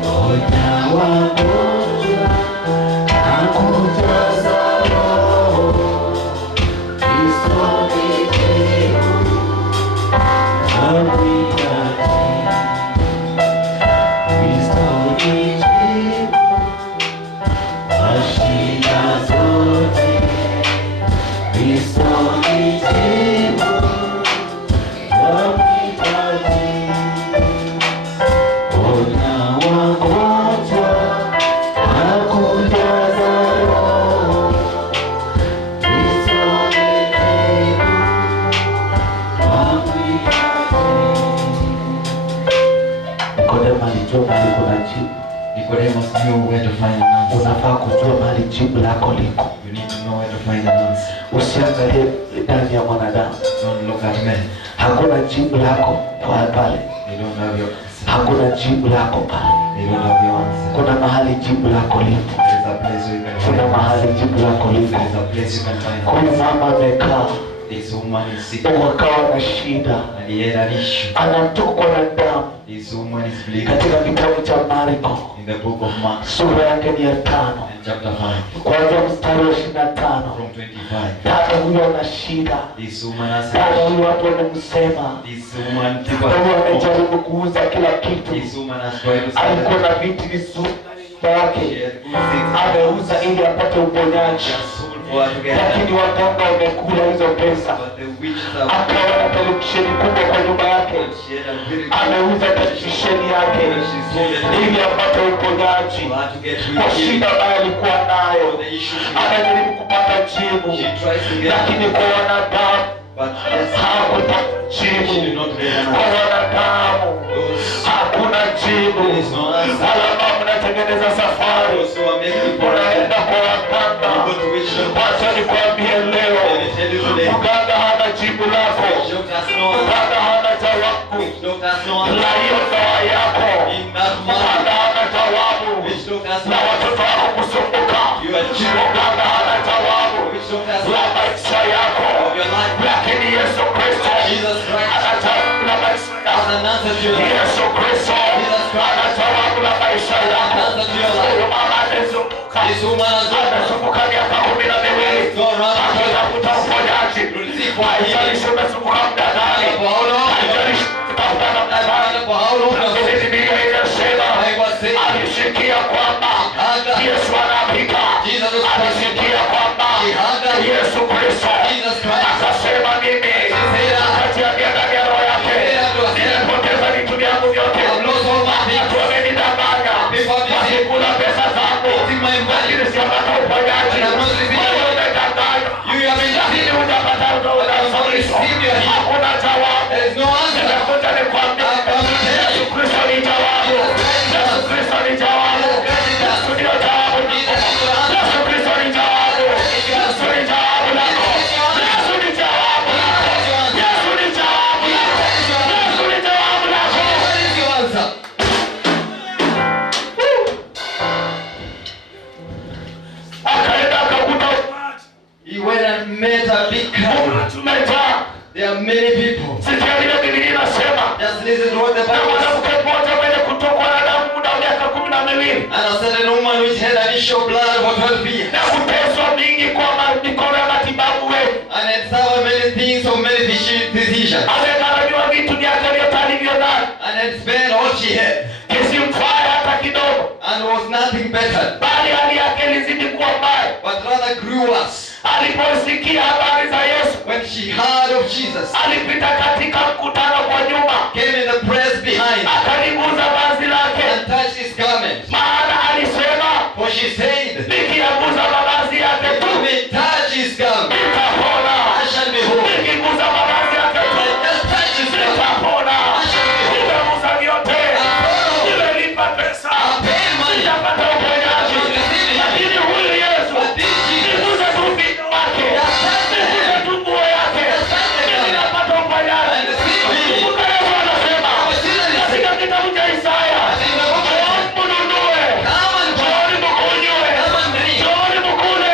Ponya wagonjwa na kujaza roho. Kristo ni jibu la uhitaji. Kristo ni jibu kwa shida zote. Kristo ni jibu la uhitaji. Ponya wagonjwa na kujaza roho. Kristo ni jibu la uhitaji. Nikodemo alijua mahali kuna jibu. Nicodemus knew where to find an answer. Unafaa kujua mahali jibu lako liko. You need to know where to find an answer. Usiangalie ndani ya mwanadamu. Don't look at men. Hakuna jibu lako pale. They don't have your answer. Hakuna jibu lako pale. They don't have your answer. Kuna mahali jibu lako lipo. There is a place where you can find Kuna an answer. mahali jibu lako There lipo. is a place you can find an Huyu answer. mama amekaa, This woman is sick wakawa na shida, and he had an issue. anatokwa na damu. This woman is bleeding. Katika kitabu cha Marko In the book of Mark, sura yake ni ya 5 and chapter 5, kuanzia mstari wa 25. from 25. Dada huyo ana shida. This woman has Dada an huyo watu wamemsema. issue. This woman, Dada huyo amejaribu kuuza kila kitu. this woman has tried to sell Alikuwa it. na vitu vizuri She yake, had good things. ameuza ili apate uponyaji, She has sold for her to get lakini help. waganga wamekula hizo pesa. But the witches have Akawa na televisheni kubwa kwa nyumba yake, she had a very ameuza televisheni yake she sold it ili apate uponyaji for her to get kwa healed. shida ambayo alikuwa nayo. For the issue she had. Anajaribu kupata jibu, She tries to get lakini kwa wanadamu but yes, hakupata she did jibu. not get an Kwa answer. wanadamu Those hakuna jibu. There is no answer. Wale ambao mnatengeneza safari, who are making for unaenda kwa waganga, go to witch doctor. wacha nikwambie leo, Let me tell you today. mganga hana jibu lako, Witch doctor has no answer. mganga hana jawabu Witch doctor has no answer. la hiyo ndoa yako, In that mganga matter, hana jawabu witch doctor has no na answer. watoto wako kusumbuka, You are children. mganga hana jawabu Witch doctor has no la answer maisha yako, of your life. lakini Yesu Kristo Jesus Christ ana jawabu la maisha has yako. an answer to your life. Yesu Kristo ana jawabu la maisha An yako. answer to your life. Huyu mama amezunguka, This woman has gone. amezunguka miaka 12 Go around the world. akitafuta uponyaji. Haijalishi umezunguka muda gani, For how long? haijalishi umetafuta namna gani, For how long? lakini Biblia inasema Bible says, alisikia kwamba Yesu anapita, Jesus is alisikia kwamba Yesu Kristo Jesus Christ. akasema, mimi akajiambia ndani ya roho yake, nimepoteza vitu vyangu vyote, watu wamenidanganya, wakikula pesa zangu, lakini sijapata uponyaji. Wewe umedanganywa, lakini hujapata suluhisho. Hakuna jawabu. There is no answer. Nimekuja nikwambie, Yesu Kristo ni jawabu. Yesu Kristo ni jawabu. Yesu ndio jawabu lako. Yesu Kristo ni jawabu. Yesu ni jawabu lako. Yesu ni jawabu lako. Yesu ni jawabu lako. Yesu ni jawabu lako. What is your answer? Akaenda akakuta He went and met a big crowd. tumejaa. There are many people. Sikia vile Biblia inasema. Just listen to what the Na Bible says. mwanamke mmoja mwenye kutokwa na damu muda wa miaka 12 And a certain woman which had an issue of blood for 12 years. na kuteswa mingi kwa mikono ya matibabu wewe. And had suffered many things from many physicians. Amegharamiwa vitu vyake vyote alivyodhani. And had spent all she had. Kisimfae hata kidogo. getting better, bali hali yake ilizidi kuwa mbaya. but rather grew worse. Aliposikia habari za Yesu, When she heard of Jesus, alipita katika mkutano kwa nyuma, came in the press behind akaliguza vazi lake, and touched his garment. maana alisema, For she said, nikiyaguza mavazi yake if tu you may touch his garment, nitapona. I shall be whole. Nikiguza mavazi yake tu Just touch his garment. nitapona. Nimeguza vyote, nimelipa pesa, sijapata uponyaji, lakini huyu Yesu, niguze tu vitu wake, niguze tu nguo yake, ninapata uponyaji. Kumbuka Yesu anasema katika kitabu cha Isaya, mnunue, njooni mkunywe, njooni mkule,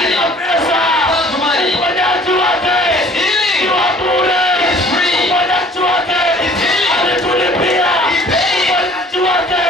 nina pesa, uponyaji wake ni wa bure, uponyaji wake ametulipia, uponyaji wake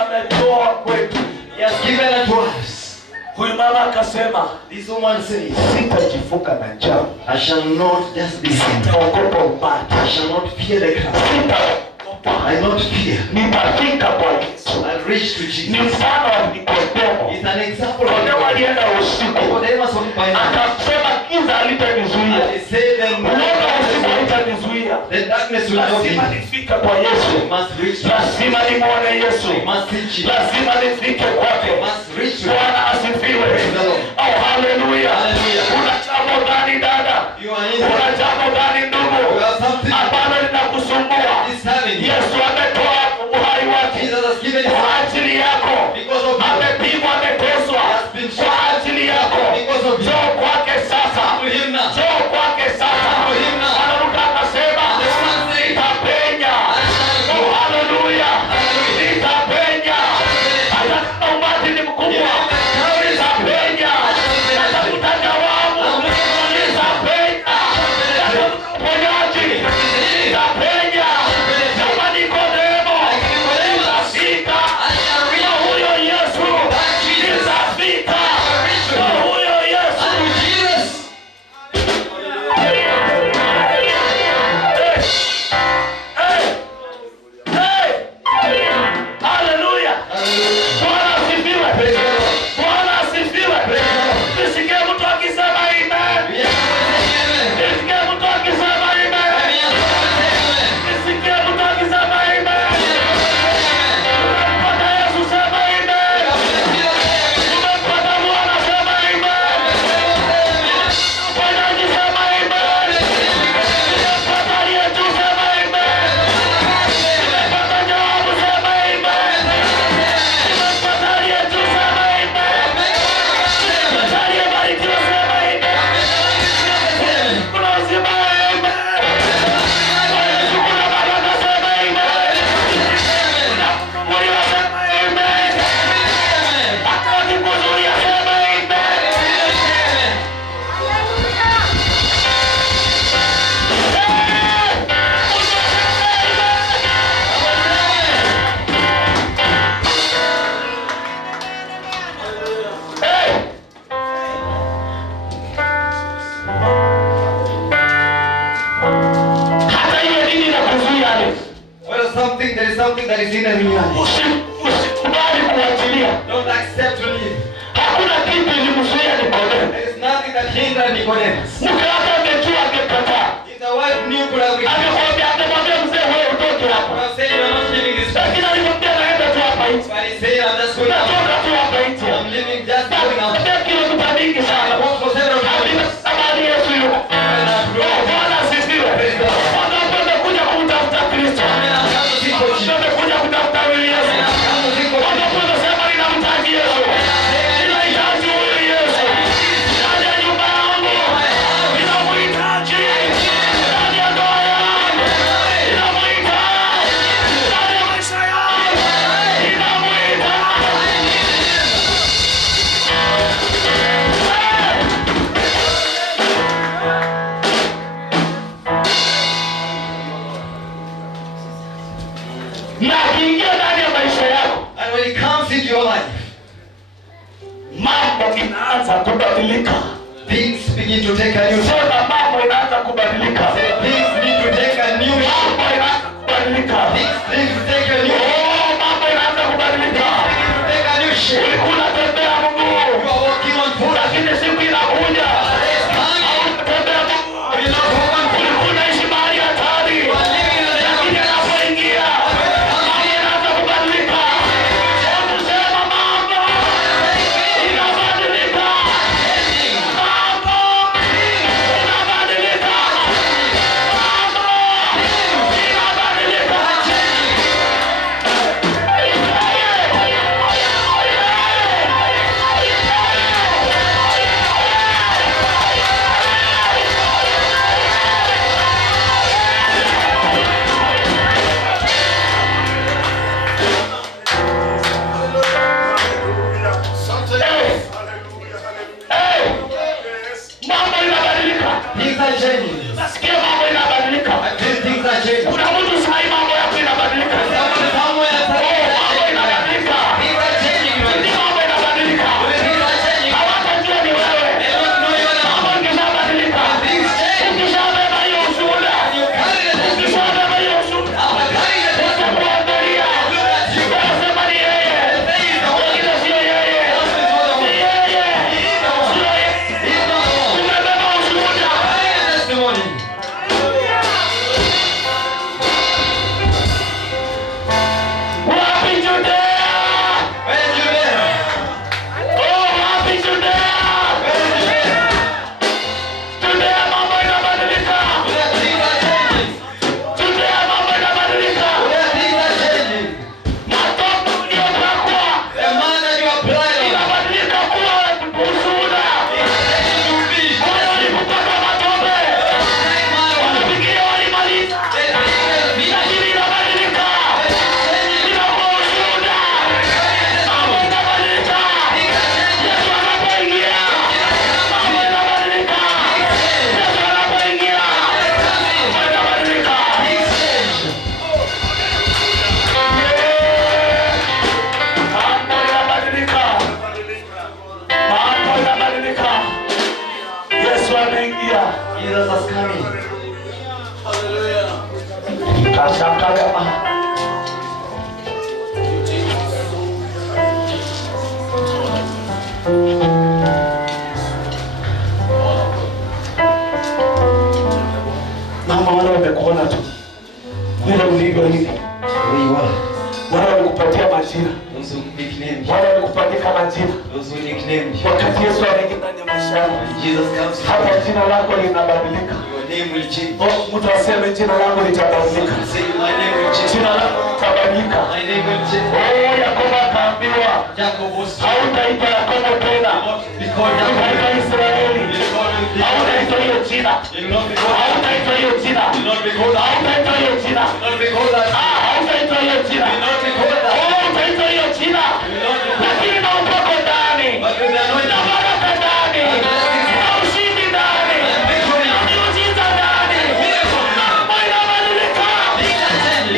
ametoa kwetu. He has given it to us. Huyu mama akasema, This woman says, sitajifunga na njaa, I shall not just be seen. sitaogopa umati, I shall not fear the crowd. sitaogopa, I not fear. nitafika kwa Yesu. I'll reach to Ni Jesus. mfano wa Nikodemo. It's an example of Nikodemo alienda usiku, Nicodemus was by night. akasema giza halitanizuia, And he said, then uoga usiku haitanizuia, the darkness will not lazima be. nifike kwa Yesu, You must reach to lazima nimwone Yesu, You must see Jesus. lazima nifike kwake. You must reach to Bwana asifiwe. Praise the Lord. Oh, haleluya. Hallelujah. Una jambo gani dada? You are in Una there. jambo gani ndugu You have something ambalo linakusumbua? is having you. Yesu ametoa uhai wake Jesus has given his kwa life ajili yako, because of you. amepigwa, ameteswa kwa ajili yako. Because of you. Njoo kwake sasa, To him now. njoo kwake sasa. To him now. Anaruka akasema, The woman said, nitapenya. Oh, haleluya, nitapenya. Hata kama umati ni mkubwa, nitapenya. Natafuta jawabu, nitapenya. Natafuta uponyaji, nitapenya. Kama Nikodemo, nitafika kwa huyo Yesu, nitafika kwa huyo Yesu. Haleluya. Bwana asifiwe. Bwana asifiwe. Nisikie mtu akisema amen. Nisikie mtu akisema amen. Nisikie mtu akisema amen. Umempata Yesu, sema amen. Umempata Bwana, sema amen. Mponyaji, sema amen. Umempata aliye juu, sema amen. Umempata jawabu, sema amen. Umempata aliye juu, sema amen. Umempata aliyebarikiwa, sema amen. Kuna uzima, amen. Kwa Yesu kuna baraka, sema amen. Kuna kufunguliwa, sema amen. Hata wakikuzuia, sema amen. Hata hiyo dini na kuzuia Alex. Well, there is something that is in the real. Usikubali kuachilia. Don't accept to leave. Hakuna kitu ilimzuia Nikodemo. There is nothing that hindered Nicodemus. Mke wake amejua, angekataa. If the wife knew, could have refused. Angemwambia mzee, wewe utoke Could hapa. have said, you're not leaving this place. Lakini alimwambia naenda tu hapa nje. But he said, I'm just going out. Natoka tu hapa nje. I'm leaving, just going out. Natembea kilomita mingi I sana. walked for several Amina, kilometers. samahani Yesu yuko. And I've grown. Bwana asifiwe. Wangapi wamekuja kumtafuta Kristo? And I've come to seek for Wangapi Jesus. wamekuja kutafuta huyu Yesu? And I've come to seek for Jesus. Wangapi wanasema ninamhitaji Yesu? Ninahitaji huyu Yesu. Ndani ya nyumba yangu. Ninamhitaji. Ndani ya ndoa yangu. Ninamhitaji. Ndani ya maisha yangu. Ninamhitaji. Na akiingia ndani ya maisha yako, And when it comes into your life, mambo inaanza kubadilika. things begin to take a new shape. Sema mambo inaanza kubadilika. Things need to take a new shape. Mambo inaanza kubadilika. Things need to take a new shape. Oh, mambo inaanza kubadilika. shape. ulikuwa unatembea mguu, You are walking on foot. lakini siku inakuja It's coming. unatembea mguu. You not walk on foot. Ulikuwa unaishi mahali hatari, You are living in a lakini anapoingia mambo yanaanza kubadilika. Hebu sema mambo inabadilika, mambo inabadilika, mambo inabadilika. Mambo inabadilika. Things are changing. Nasikia mambo inabadilika. Things are changing. Kuna mtu sahi mambo yako inabadilika. Someone somewhere Oh, mambo inabadilika. things are changing. Ni mambo inabadilika. Things are changing. Hawatajua ni wewe. They don't know you now. Mambo ikishabadilika. Things change. Ukishabeba hiyo ushuhuda. You carry the testimony. Ukishabeba hiyo ushuhuda. Carry the testimony. Utakuangalia. Utasema ni yeye. Wengine sio yeye. Ni yeye. Sio yeye. Umebeba ushuhuda. Testimony. Wapi Judea? Where you there? Oh, wapi Judea? Judea mambo inabadilika. Where things are changing. Judea mambo inabadilika. Where things are changing. Matope uliyopakwa The man that you applied on. inabadilika kuwa ushuhuda. To be. Wale walikupaka matope, walipigia walimaliza, lakini inabadilika. Inakuwa ushuhuda. Mambo inabadilika. Yesu anapoingia, mambo inabadilika. Yesu anapoingia, mambo inabadilika. Mambo inabadilika. Mambo inabadilika. Yesu ameingia. Jesus has come in. Kashakayama. Mama, wale wamekuona tu vile ulivyo hivi, Where you are. wale walikupatia majina, Those who nicknamed you. wale walikupatia majina. Those who nicknamed you. Wakati Yesu anaingia ndani ya maisha yako, When Jesus comes in, hata jina lako linabadilika. your name will change. Oh, mtu aseme jina langu litabadilika, Say, my name will change. jina langu litabadilika. My name will change. Oh, Yakobo akaambiwa Jacob was hautaitwa Yakobo tena, because utaitwa Israeli. Hautaitwa hiyo jina, will not be called. hautaitwa hiyo jina, Will not be called. hautaitwa hiyo jina, Will not be called that. hautaitwa hiyo jina. Will not be called that. Oh, utaitwa hiyo jina, lakini na upako ndani, But with the na anointing. baraka ndani, na ushindi ndani, na miujiza ndani. Mambo inabadilika.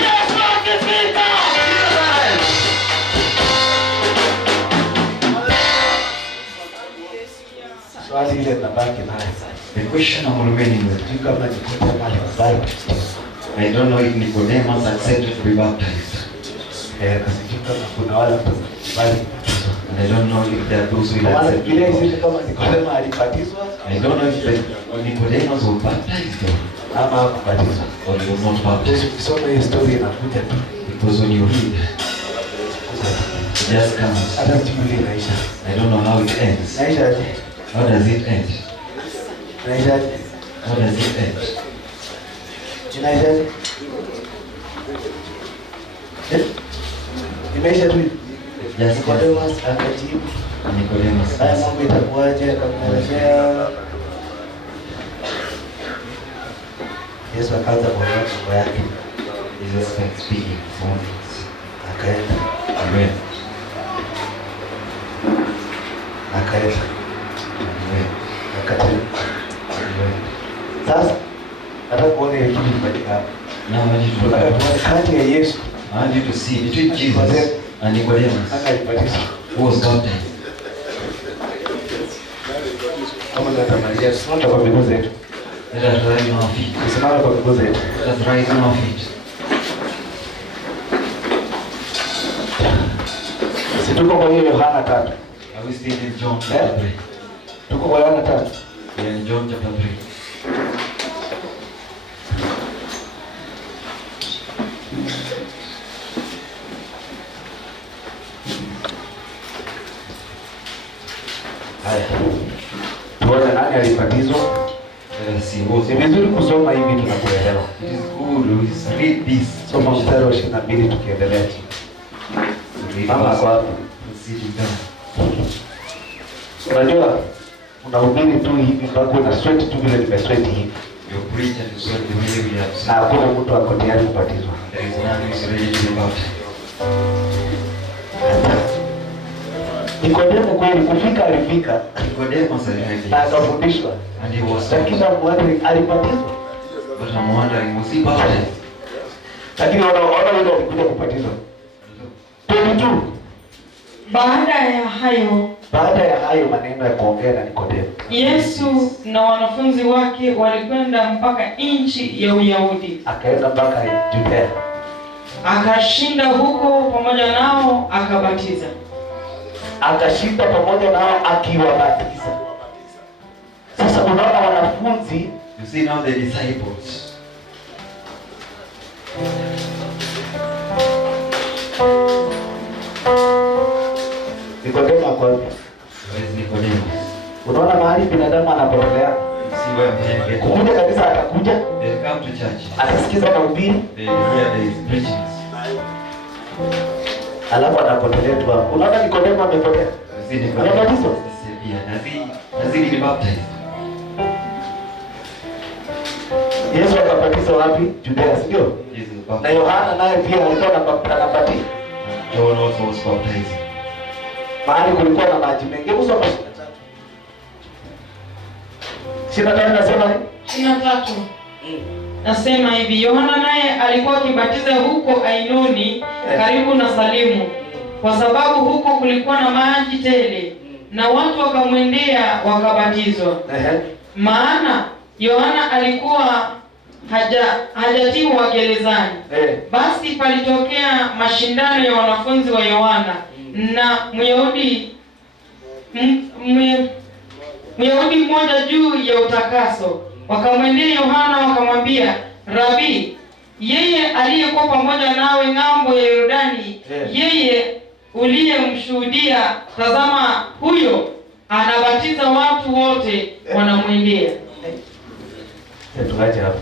Yesu akifika. Swali ile nabaki nayo. The question I'm remaining with. Sijui kama Nikodemo alikubali. I don't know if Nicodemus accepted to be baptized. Sijui kama kuna wale ambao walikubali. And I don't know if there are those who will Kwa maana accept. Biblia isemi kama Nikodemo alibatizwa I don't know if Nicodemus was baptized ama hakubatizwa. or he was not baptized. Ukisoma hiyo story inakuja tu. Because when you read, it just comes. Hata sijui ile inaisha. I don't know how it ends. Inaisha aje? How does it end? Inaisha aje? How does it end? Inaisha aje? Imeisha tu hivi. Just Nikodemo akajibu, Nicodemus haya asked, mambo itakuwaje? Akamwelezea. Yesu akaanza kuongea mambo yake. Jesus started speaking for us. Akaenda, He went. akaenda, He went. akateremka. He went. Sasa nataka kuona ile kitu kifanyika hapa. Now I want you to look Nataka at tuone kati ya Yesu I want you to see between Jesus and Nicodemus, hata alibatizwa. who was baptized. Kama tunatamania tusimame kwa miguu zetu. Let us rise on our feet. Tusimame kwa miguu zetu. Let us rise on our feet. Tuko kwa hiyo Yohana 3. Are we still in John chapter 3? Tuko kwa Yohana 3. We are in John chapter 3. Haya. Tuone nani alibatizwa. Ni vizuri kusoma hivi tunakuelewa. It is good to read this. Soma mstari wa 22 tukiendelea chini. Mama kwa hapo. Unajua unahubiri tu hivi mpaka una sweat tu vile nimesweat hivi. Your preacher is going to really be upset. Na hakuna mtu ako tayari kubatizwa. There is none who is ready to be baptized. Nikodemo kweli kufika alifika. Nicodemus arrived. Na akafundishwa. And he was Lakini mwalimu alibatizwa. But I'm wondering, was he baptized? Lakini wanaona yule alikuja kubatizwa. 22. Baada ya hayo maneno ya kuongea na Nikodemo, Yesu na wanafunzi wake walikwenda mpaka nchi ya Uyahudi. Akaenda mpaka Judea. Akashinda huko pamoja nao akabatiza. Akashinda pamoja nao akiwabatiza. Sasa unaona wanafunzi, you see now the disciples. Nikodemo kwa Where is Nicodemus? unaona mahali binadamu anapotelea. See where man get Kukuja kanisa atakuja, they come to church. atasikiza mahubiri, They hear there is preaching. alafu anapotelea tu hapo. Unaona Nikodemo amepotea. You see Nicodemus disappear. Has he been baptized? Yesu akabatiza wapi? Judea, sio? Jesus Na baptized. Yohana naye pia alikuwa anabatiza. John also was baptized. Mahali kulikuwa na maji mengi. Hebu soma 23 nasema nini? 23. Nasema hivi, Yohana naye alikuwa akibatiza huko Ainoni karibu na Salimu, kwa sababu huko kulikuwa na maji tele, na watu wakamwendea wakabatizwa. Maana Yohana alikuwa hajatiwa gerezani. Basi palitokea mashindano ya wanafunzi wa Yohana na Myahudi mmoja juu ya utakaso. Wakamwendea Yohana wakamwambia, Rabi, yeye aliyekuwa pamoja nawe ng'ambo ya Yordani, yeye uliyemshuhudia, tazama huyo anabatiza, watu wote wanamwendea. Tuache hapo.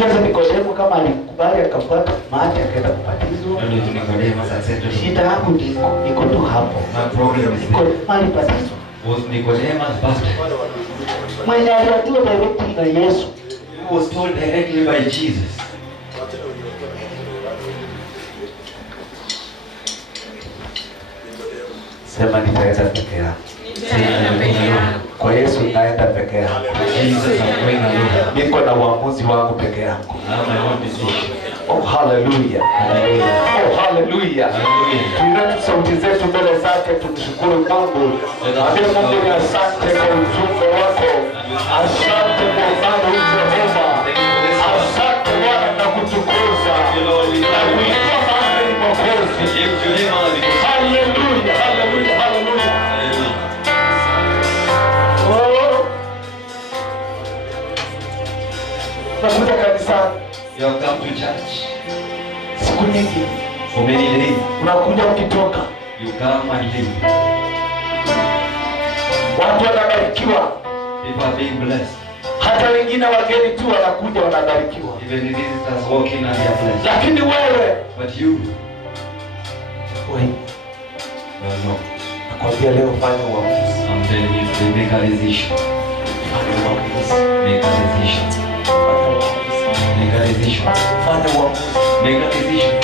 Sasa Nikodemo kama alikubali akafuata maji akaenda kubatizwa. Nicodemus accepted. Shida yangu niko tu hapo. My problem is Nikodemo alibatizwa. was Nicodemus baptized? Mwenye aliambiwa directly na Yesu. He was told directly by Jesus. Sema nitaenda peke yangu. Kwa Yesu naenda peke yangu. Jesus, I'm going alone. Niko na uamuzi wangu peke yangu. I have my own decision. Oh, hallelujah. Hallelujah. Oh, hallelujah. Tuinue sauti zetu mbele zake tumshukuru Mungu. Mwambie Mungu ni asante kwa ujumbe wako. Asante kwa upendo Jehova. Asante Bwana na kutukuza. Na kuinua mahali Mwokozi. Hallelujah. Hallelujah. Hallelujah. Oh. Nakuja kanisani. You have come to church Siku nyingi for many days. unakuja ukitoka, You come and leave. watu wanabarikiwa, People are being blessed. hata wengine wageni tu wanakuja wanabarikiwa, Even the visitors walk in and they are blessed. lakini wewe But you, wewe, well, no. nakwambia leo fanya uamuzi, I'm telling you, they make a decision. fanya uamuzi, Make a decision. Make a decision. fanya uamuzi. Make a decision.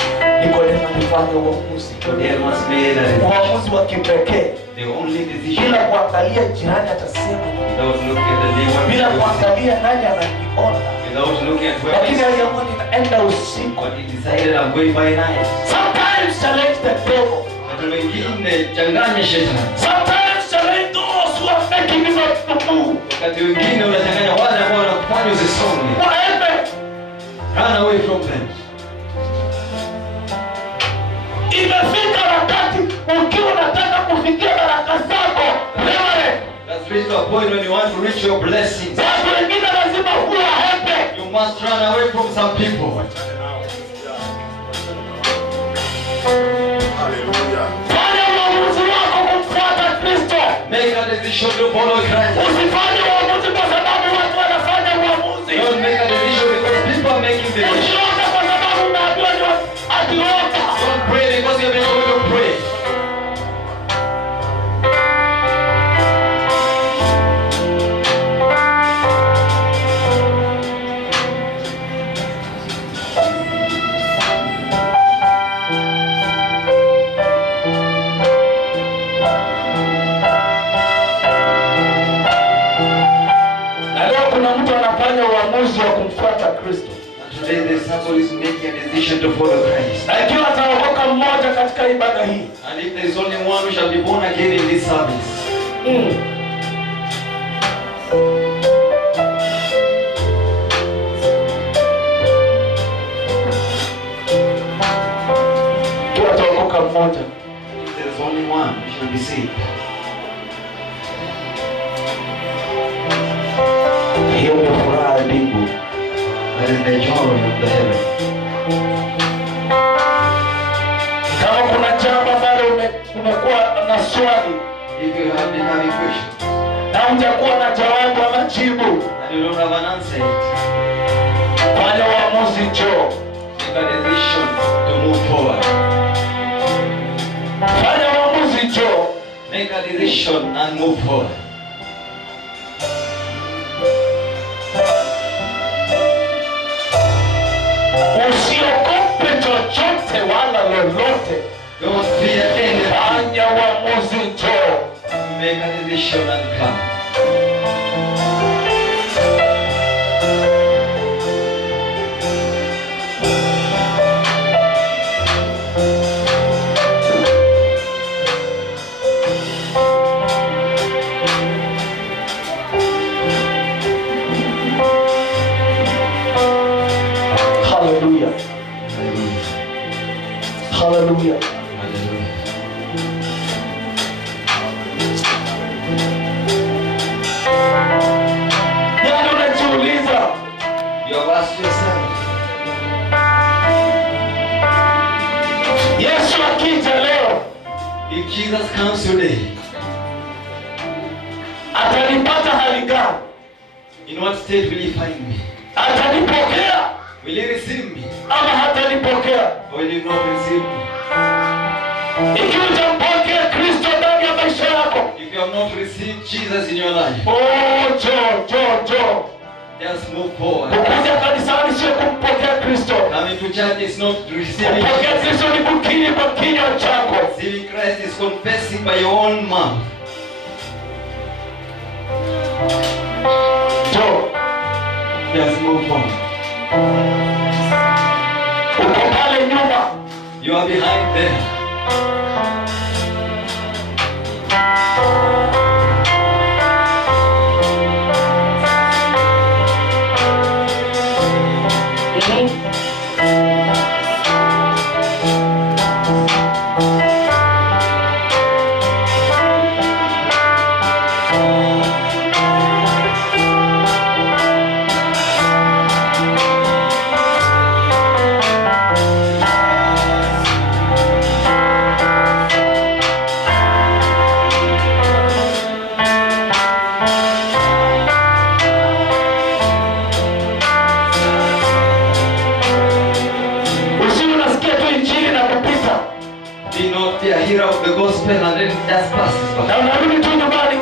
Nikodemo alifanya uamuzi, Nicodemus made a decision. uamuzi wa kipekee, The only decision. bila kuangalia jirani atasema, Without looking at the neighbor. bila kuangalia nani ananiona, Without looking at where lakini he is. aliamua ninaenda usiku. But he decided I'm going by night. Sometimes challenge the devil. Watu wengine changanya shetani. Sometimes challenge those who are making you not to move. Wakati wengine unachanganya wale ambao wanakufanya usisonge. Whatever. Run away from them. Imefika wakati reach to a point when you want to reach your blessings. Watu wengine lazima uwahepe. You must run away from some people. Fanya uamuzi wako kumfuata Kristo. Make a decision to follow Christ. Usifanye uamuzi kwa sababu watu wanafanya uamuzi. Don't make a decision because people are making decisions. Usiombe kwa sababu unaambiwa ni akiomba. Don't pray because you've been told to pray. Uamuzi wa kumfuata Kristo. Today there's somebody is making a decision to follow Christ. Na ikiwa ataokoka mmoja katika ibada hii. And if there is only one who shall be born again in this service. Ikiwa ataokoka mmoja. If there is only one who shall be saved. Hiyo ndio furaha ya mbingu. That is the joy of the heaven. Kama kuna jambo ambalo umekuwa na swali, If you have been having questions na hujakuwa na jawabu ama jibu, and you don't have an answer yet, fanya uamuzi, njoo. make a decision to move forward. Fanya uamuzi, njoo. Make a decision and move forward. Usiogope chochote wala lolote. Don't fear anything. Fanya uamuzi, njoo. Make a decision and come. Hallelujah. Hallelujah. Hallelujah. Yaani unajiuliza, You have asked yourself, Yesu akija leo, if Jesus comes today, atanipata hali gani? in what state will he find me? Atanipokea Will he receive me ama hatanipokea? or will he not receive me? Ikiwa utampokea Kristo ndani ya maisha yako, If you have not received Jesus in your life, njoo. just move forward. Kukuja kanisani sio kumpokea Kristo. Coming to church is not receiving Kumpokea Jesus. Kristo ni kukiri kwa kinywa chako. Receiving Christ is confessing by your own mouth. Njoo. Just move forward. Uko pale nyuma. You are behind there. Be not be a hero of the gospel and then it just passes by. Na unarudi tu nyumbani.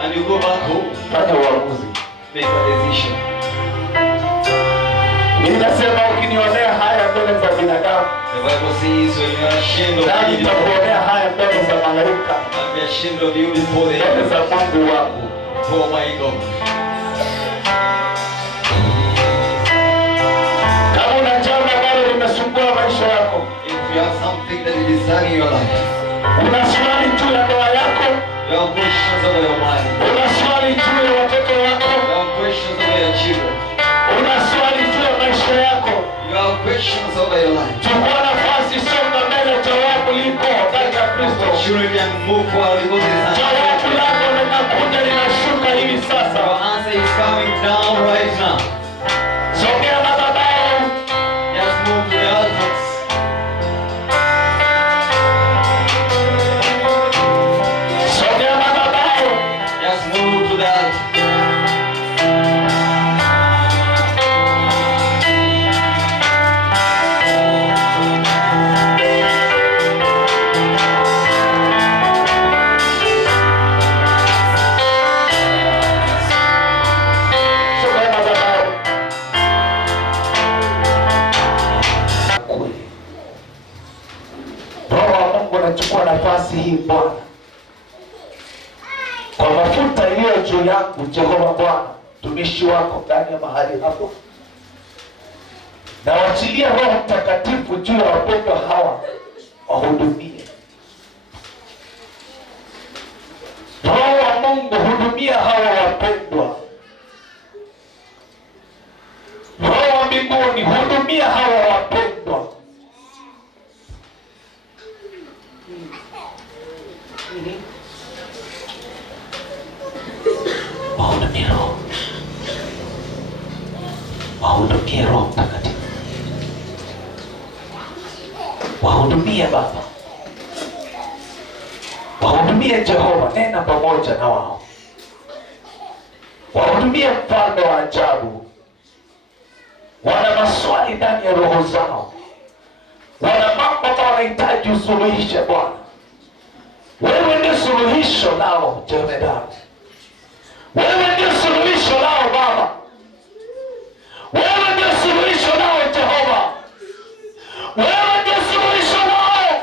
And you go back home, Fanya uamuzi. make a decision. Mimi nasema ukinionea haya mbele za binadamu, The Bible says when you are ashamed of nami me, nitakuonea haya mbele za malaika, I'll be ashamed of you before the mbele za Mungu wangu. Oh my God. Kama una jambo ambalo limesumbua maisha yako, If you have something that is disturbing your life, una swali juu ya ndoa yako, you have questions over your marriage, una swali juu ya watoto wako, you have questions over your children, una swali juu ya maisha yako, you have questions over your life. chukua nafasi, songa mbele, jawabu lipo ndani ya Kristo. Children can move forward because there is an Jawabu lako linakuja, linashuka hii Bwana, kwa mafuta iliyo juu yangu Jehova Bwana, mtumishi wako ndani ya mahali hapo, na wachilia Roho Mtakatifu juu ya wapendwa hawa, wahudumie. Roho wa Mungu, hudumia hawa wapendwa. Roho wa mbinguni, hudumia hawa wapendwa. Wahudumie Roho. Wahudumie Roho Mtakatifu. Wahudumie Baba. Wahudumie Jehova, nena pamoja na wao. Wahudumie Mfalme wa ajabu. Wana maswali ndani ya roho zao. Wana mambo ambayo wanahitaji usuluhishe Bwana. Wewe ndio suluhisho lao Jehova. Wewe ndio suluhisho lao Baba. Wewe ndio suluhisho lao Jehova. Wewe ndio suluhisho lao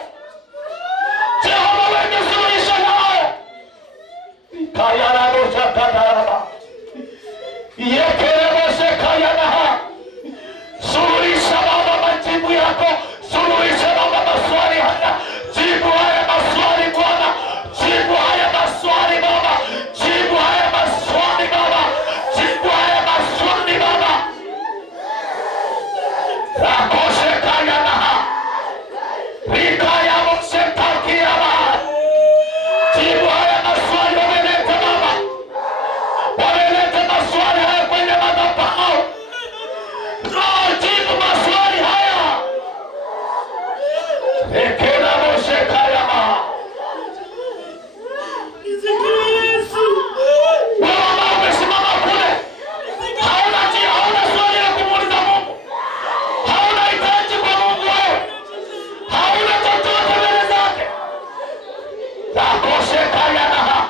Jehova. Wewe ndio suluhisho lao. Kaya na roja kadara. Yekerebo se kaya na. Suluhisha Baba majibu yako. Suluhisha Baba maswali haya. Jibu haya maswali Bwana. Jibu haya maswali Baba. Jibu haya maswali Baba. Jibu haya maswali Baba. Rakoshe kaya na. Rikaya mse takia Baba. Jibu haya maswali wameleta Baba. Wameleta maswali haya kwenye madhabahu. Jibu maswali haya. Ekena mse kaya Baba. Wewe umesimama kule. Hauna swali la kumuuliza Mungu. Hauna hitaji kwa Mungu wewe. Hauna chochote mbele zake. Rakoshe kaya na.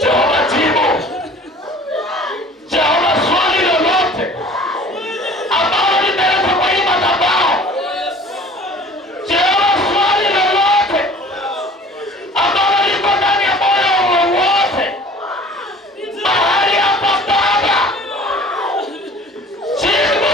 Jehova jibu. Jehova swali lolote ambalo limeletwa kwa hii madhabahu. Jehova swali lolote ambalo liko ndani ya moyo wote mahali hapa Baba. Jibu.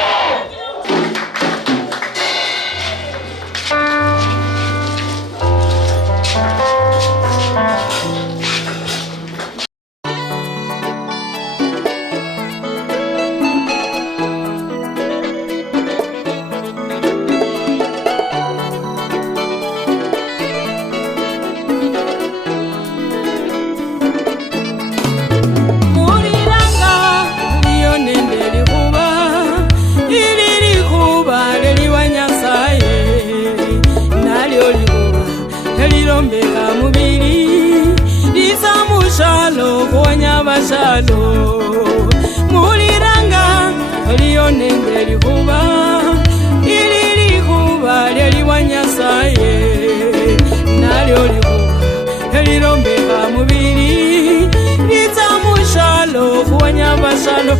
Muliranga lionende likuba ili likuba leliwa Nyasaye nalyo likuba lelilombeka mubili lisa mushalo kuwanya bashalo. Muliranga lionende likuba ili likuba leliwa Nyasaye nalyo likuba lelilombeka mubili lisa mushalo kuwanya bashalo.